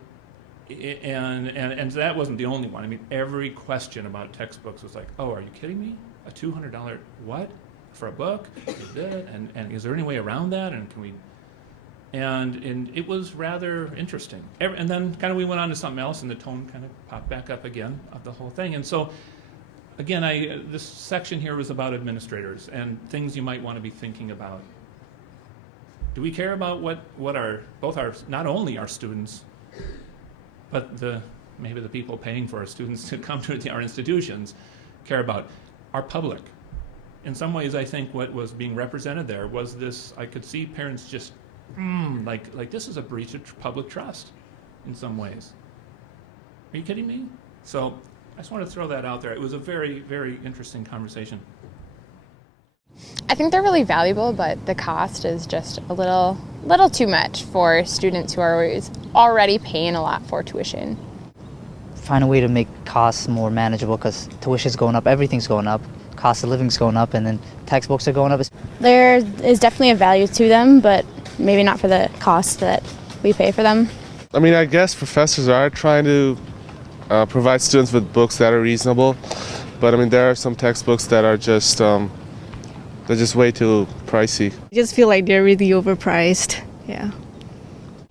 that wasn't the only one. I mean, every question about textbooks was like, oh, are you kidding me? A $200 what for a book? And is there any way around that? And can we? And it was rather interesting. And then kind of we went on to something else, and the tone kind of popped back up again of the whole thing. And so, again, this section here was about administrators and things you might want to be thinking about. Do we care about what not only our students, but maybe the people paying for our students to come to our institutions care about? Our public. In some ways, I think what was being represented there was this, I could see parents just, like this is a breach of public trust in some ways. Are you kidding me? So I just want to throw that out there. It was a very, very interesting conversation. I think they're really valuable, but the cost is just a little too much for students who are already paying a lot for tuition. Find a way to make costs more manageable, because tuition's going up, everything's going up, cost of living's going up, and then textbooks are going up. There is definitely a value to them, but maybe not for the cost that we pay for them. I mean, I guess professors are trying to provide students with books that are reasonable, but I mean, there are some textbooks that are just they're just way too pricey. I just feel like they're really overpriced. Yeah.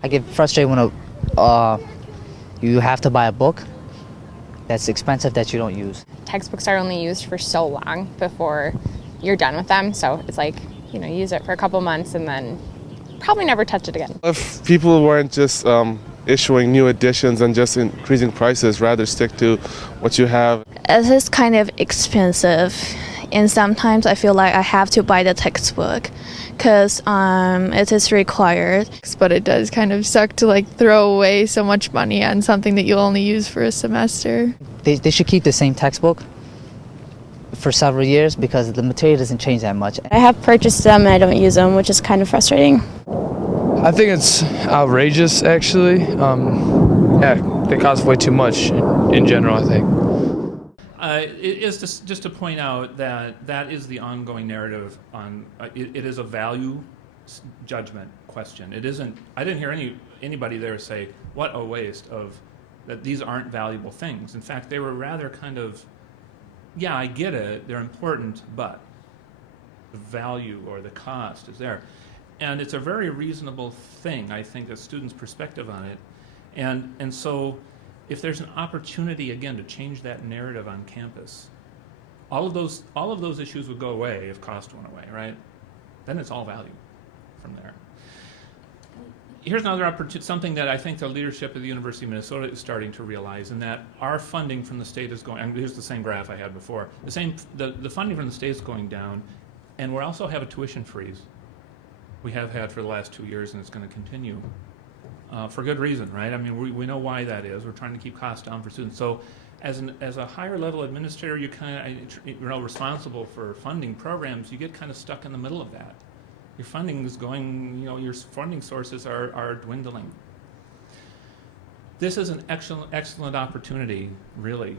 I get frustrated when you have to buy a book that's expensive that you don't use. Textbooks are only used for so long before you're done with them, so it's like, you know, use it for a couple months and then probably never touch it again. If people weren't just issuing new editions and just increasing prices, rather stick to what you have. It is kind of expensive, and sometimes I feel like I have to buy the textbook because it is required. But it does kind of suck to like throw away so much money on something that you'll only use for a semester. They should keep the same textbook for several years because the material doesn't change that much. I have purchased them and I don't use them, which is kind of frustrating. I think it's outrageous, actually. They cost way too much in general, I think. It is just to point out that is the ongoing narrative on, it is a value judgment question. It isn't, I didn't hear anybody there say, what a waste of, that these aren't valuable things. In fact, they were rather kind of, yeah, I get it, they're important, but the value or the cost is there. And it's a very reasonable thing, I think, a student's perspective on it. And so if there's an opportunity, again, to change that narrative on campus, all of those issues would go away if cost went away, right? Then it's all value from there. Here's another opportunity, something that I think the leadership of the University of Minnesota is starting to realize, and that our funding from the state is going, and here's the same graph I had before, the funding from the state is going down, and we also have a tuition freeze. We have had for the last 2 years, and it's going to continue for good reason, right? I mean, we know why that is. We're trying to keep costs down for students. So as a higher level administrator, you're responsible for funding programs, you get kind of stuck in the middle of that. Your funding is going, your funding sources are dwindling. This is an excellent opportunity, really.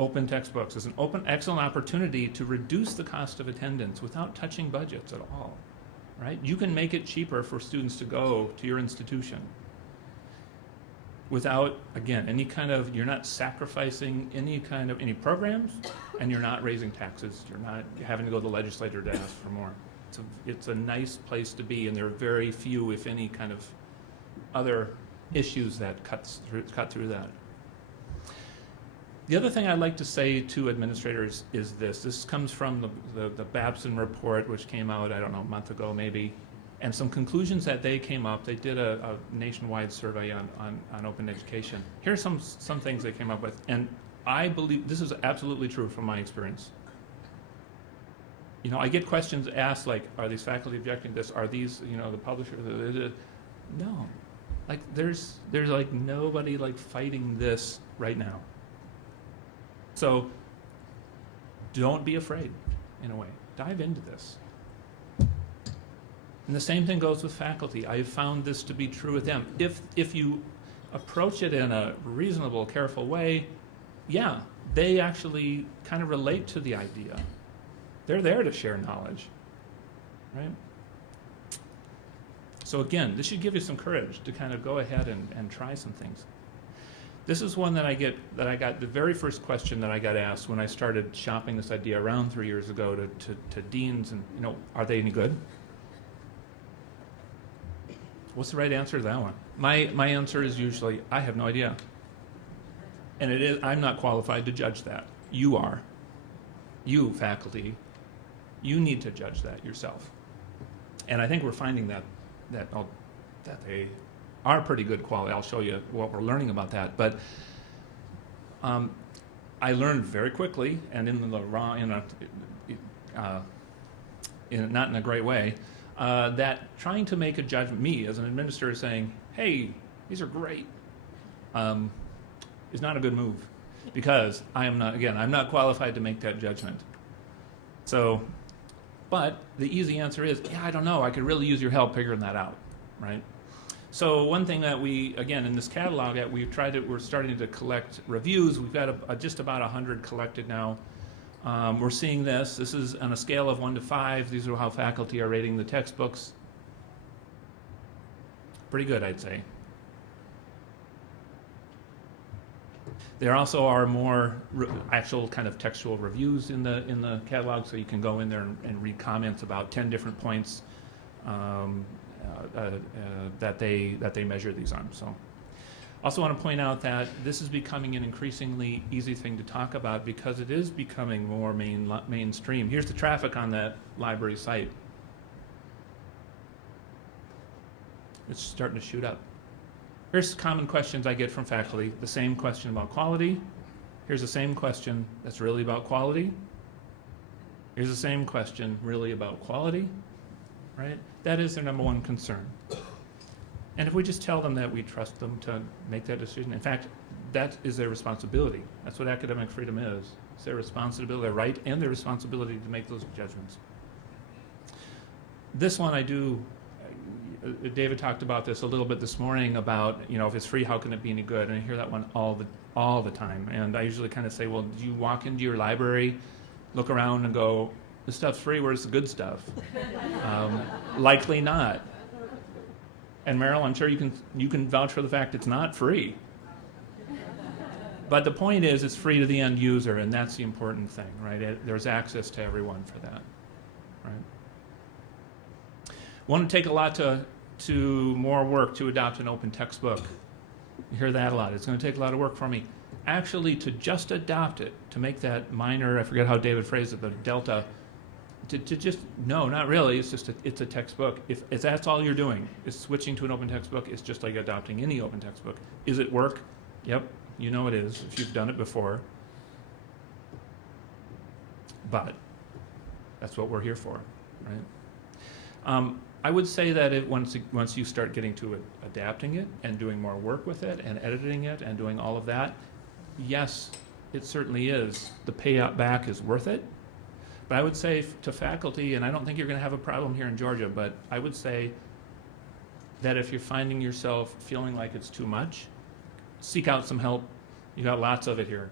Open textbooks is an excellent opportunity to reduce the cost of attendance without touching budgets at all, right? You can make it cheaper for students to go to your institution without, again, you're not sacrificing any programs, and you're not raising taxes. You're not having to go to the legislature to ask for more. It's a nice place to be, and there are very few, if any, kind of other issues that cut through that. The other thing I'd like to say to administrators is this. This comes from the Babson report, which came out, I don't know, a month ago maybe, and some conclusions that they came up. They did a nationwide survey on open education. Here's some things they came up with, and I believe this is absolutely true from my experience. I get questions asked like, are these faculty objecting to this? Are these, the publisher? No. Like, there's like nobody like fighting this right now. So don't be afraid, in a way. Dive into this. And the same thing goes with faculty. I've found this to be true with them. If you approach it in a reasonable, careful way, yeah, they actually kind of relate to the idea. They're there to share knowledge, right? So again, this should give you some courage to kind of go ahead and try some things. This is one that I got the very first question that I got asked when I started shopping this idea around 3 years ago to deans, and are they any good? What's the right answer to that one? My answer is usually, I have no idea. And I'm not qualified to judge that. You are. You, faculty, you need to judge that yourself. And I think we're finding that they are pretty good quality. I'll show you what we're learning about that. But I learned very quickly, and not in a great way, that trying to make a judgment, me as an administrator saying, hey, these are great, is not a good move, because I'm not qualified to make that judgment. So, but the easy answer is, yeah, I don't know, I could really use your help figuring that out, right? So one thing that we, again, in this catalog, we're starting to collect reviews. We've got just about 100 collected now. We're seeing this. This is on a scale of 1 to 5. These are how faculty are rating the textbooks. Pretty good, I'd say. There also are more actual kind of textual reviews in the catalog, so you can go in there and read comments about 10 different points that they measure these on. So, also want to point out that this is becoming an increasingly easy thing to talk about because it is becoming more mainstream. Here's the traffic on that library site. It's starting to shoot up. Here's common questions I get from faculty. The same question about quality. Here's the same question that's really about quality. Here's the same question really about quality, right? That is their number one concern. And if we just tell them that we trust them to make that decision, in fact, that is their responsibility. That's what academic freedom is. It's their responsibility, their right and their responsibility to make those judgments. This one I do, David talked about this a little bit this morning about, if it's free, how can it be any good? And I hear that one all the time. And I usually kind of say, well, do you walk into your library, look around and go, this stuff's free, where's the good stuff? Likely not. And Merrill, I'm sure you can vouch for the fact it's not free. But the point is, it's free to the end user, and that's the important thing, right? There's access to everyone for that, right? Won't take a lot to more work to adopt an open textbook. You hear that a lot. It's going to take a lot of work for me. Actually, to just adopt it, to make that minor, I forget how David phrased it, the delta, to just, no, not really. It's just it's a textbook. If that's all you're doing, is switching to an open textbook, it's just like adopting any open textbook. Is it work? Yep, you know it is if you've done it before. But that's what we're here for, right? I would say that once you start getting to it, adapting it and doing more work with it and editing it and doing all of that, yes, it certainly is. The payout back is worth it. But I would say to faculty, and I don't think you're going to have a problem here in Georgia, but I would say that if you're finding yourself feeling like it's too much, seek out some help. You got lots of it here.